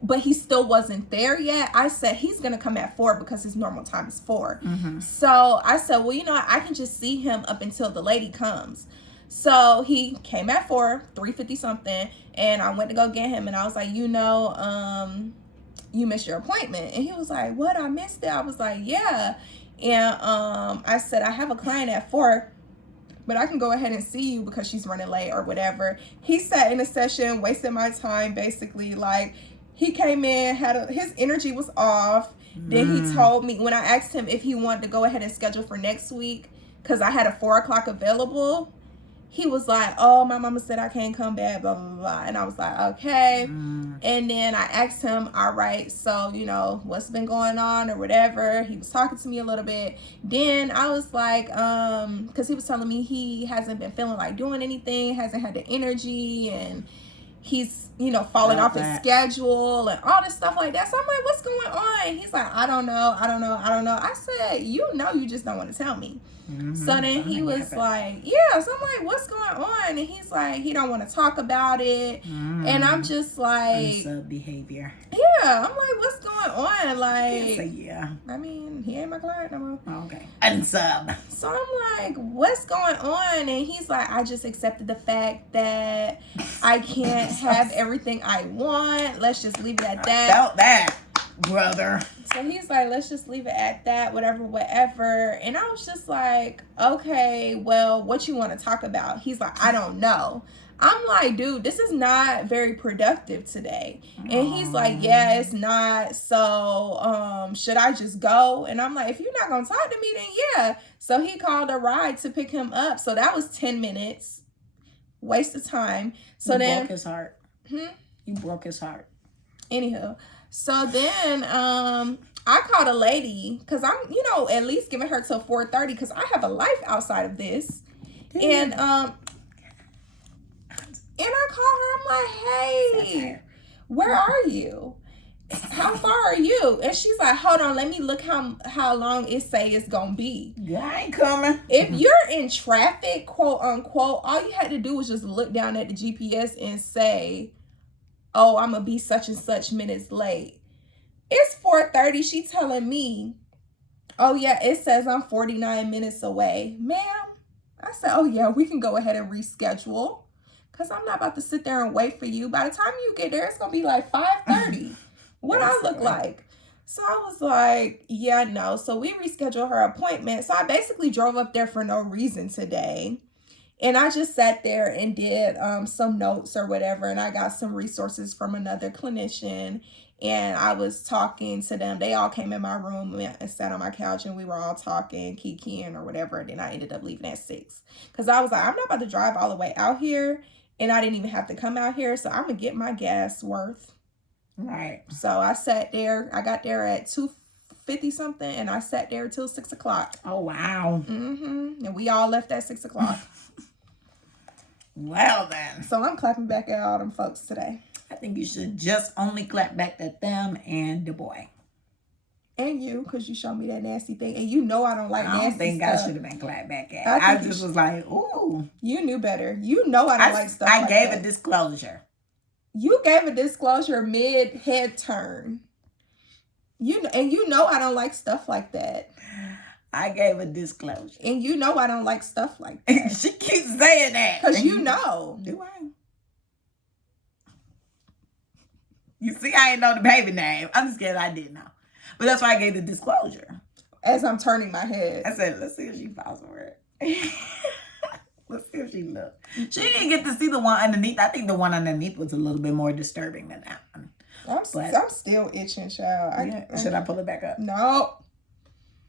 but he still wasn't there yet, I said he's going to come at 4 because his normal time is 4. So I said, well, you know, I can just see him up until the lady comes. So he came at 3:50 something, and I went to go get him, and I was like, you know, you missed your appointment. And he was like, what, I missed it? I was like, yeah. And I said, I have a client at 4, but I can go ahead and see you because she's running late or whatever. He sat in a session, wasted my time, basically. Like, he came in, his energy was off. Then he told me, when I asked him if he wanted to go ahead and schedule for next week, because I had a 4 o'clock available, he was like, oh, my mama said I can't come back, blah, blah, blah. And I was like, okay. And then I asked him, all right, so, you know, what's been going on or whatever. He was talking to me a little bit. Then I was like, because he was telling me he hasn't been feeling like doing anything, hasn't had the energy, and he's, you know, falling off his schedule and all this stuff like that. So I'm like, what's going on? He's like, I don't know. I said, you know, you just don't want to tell me. So then he was like, yeah. So I'm like, what's going on? And he's like, he don't want to talk about it. And I'm just like, behavior. Yeah. I'm like, what's going on? Like, yeah. I mean, he ain't my client no more. Okay. Unsub. So I'm like, what's going on? And he's like, I just accepted the fact that I can't have everything I want. Let's just leave it at that. I felt that, brother. So he's like, let's just leave it at that, whatever. And I was just like, okay, well, what you want to talk about? He's like, I don't know. I'm like, dude, this is not very productive today. And he's like, yeah, it's not. So should I just go? And I'm like, if you're not going to talk to me, then yeah. So he called a ride to pick him up. So that was 10 minutes. Waste of time. So then broke his heart. You broke his heart. Anywho. So then I called a lady because I'm, at least giving her till 4:30 because I have a life outside of this. And I called her. I'm like, hey, where are you? How far are you? And she's like, hold on, let me look how long it say it's gonna be. I ain't coming. If you're in traffic, quote unquote, all you had to do was just look down at the GPS and say, oh, I'm gonna be such and such minutes late. It's 4:30. She telling me, oh yeah, it says I'm 49 minutes away. Ma'am, I said, oh yeah, we can go ahead and reschedule because I'm not about to sit there and wait for you. By the time you get there, it's gonna be like 5:30. What I look like? So I was like, yeah, no. So we rescheduled her appointment. So I basically drove up there for no reason today. And I just sat there and did some notes or whatever. And I got some resources from another clinician. And I was talking to them. They all came in my room and sat on my couch. And we were all talking, kikiing or whatever. And then I ended up leaving at 6. Because I was like, I'm not about to drive all the way out here. And I didn't even have to come out here. So I'm going to get my gas worth. Right. So I sat there. I got there at 2:50 something, and I sat there till 6 o'clock. Oh wow. And we all left at 6 o'clock. Well then. So I'm clapping back at all them folks today. I think you should just only clap back at them and the boy. And you, because you showed me that nasty thing, and you know I don't like nasty stuff. I don't think I should have been clapped back at. I just was like, ooh. You knew better. You know I don't like stuff like that. I gave a disclosure. You gave a disclosure mid-head turn. You know I don't like stuff like that. I gave a disclosure. And you know I don't like stuff like that. She keeps saying that. Because you know. Do I? You see, I ain't know the baby name. I'm just kidding. I didn't know. But that's why I gave the disclosure. As I'm turning my head. I said, let's see if she falls for it. Let's see if she looked. She didn't get to see the one underneath. I think the one underneath was a little bit more disturbing than that one. I'm still itching, child. Should I pull it back up? No.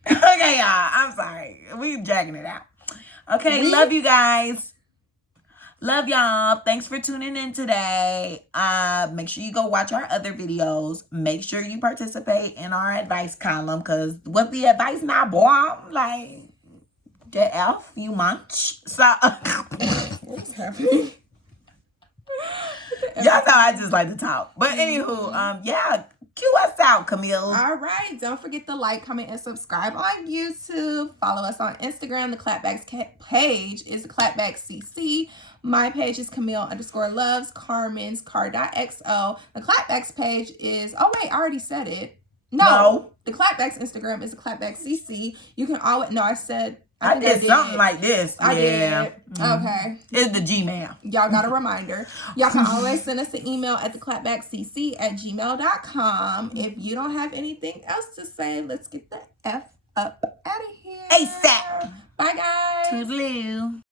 Okay, y'all. I'm sorry. We jacking it out. Okay, love you guys. Love y'all. Thanks for tuning in today. Make sure you go watch our other videos. Make sure you participate in our advice column, because what's the advice now, boy? I'm like, the F, you munch. So, what's happening? Y'all know I just like to talk. But anywho, yeah, cue us out, Camille. All right. Don't forget to like, comment, and subscribe on YouTube. Follow us on Instagram. The Clapback's page is the clapbackcc. My page is Camille_loves. Carmen's car.xo. The Clapback's page is, oh wait, I already said it. No. The Clapback's Instagram is the clapbackcc. You can always, no, I said, I did something like this. I did. Okay. It's the Gmail. Y'all got a reminder. Y'all can always send us an email at theclapbackcc@gmail.com. If you don't have anything else to say, let's get the F up out of here. ASAP. Bye, guys. Toodaloo.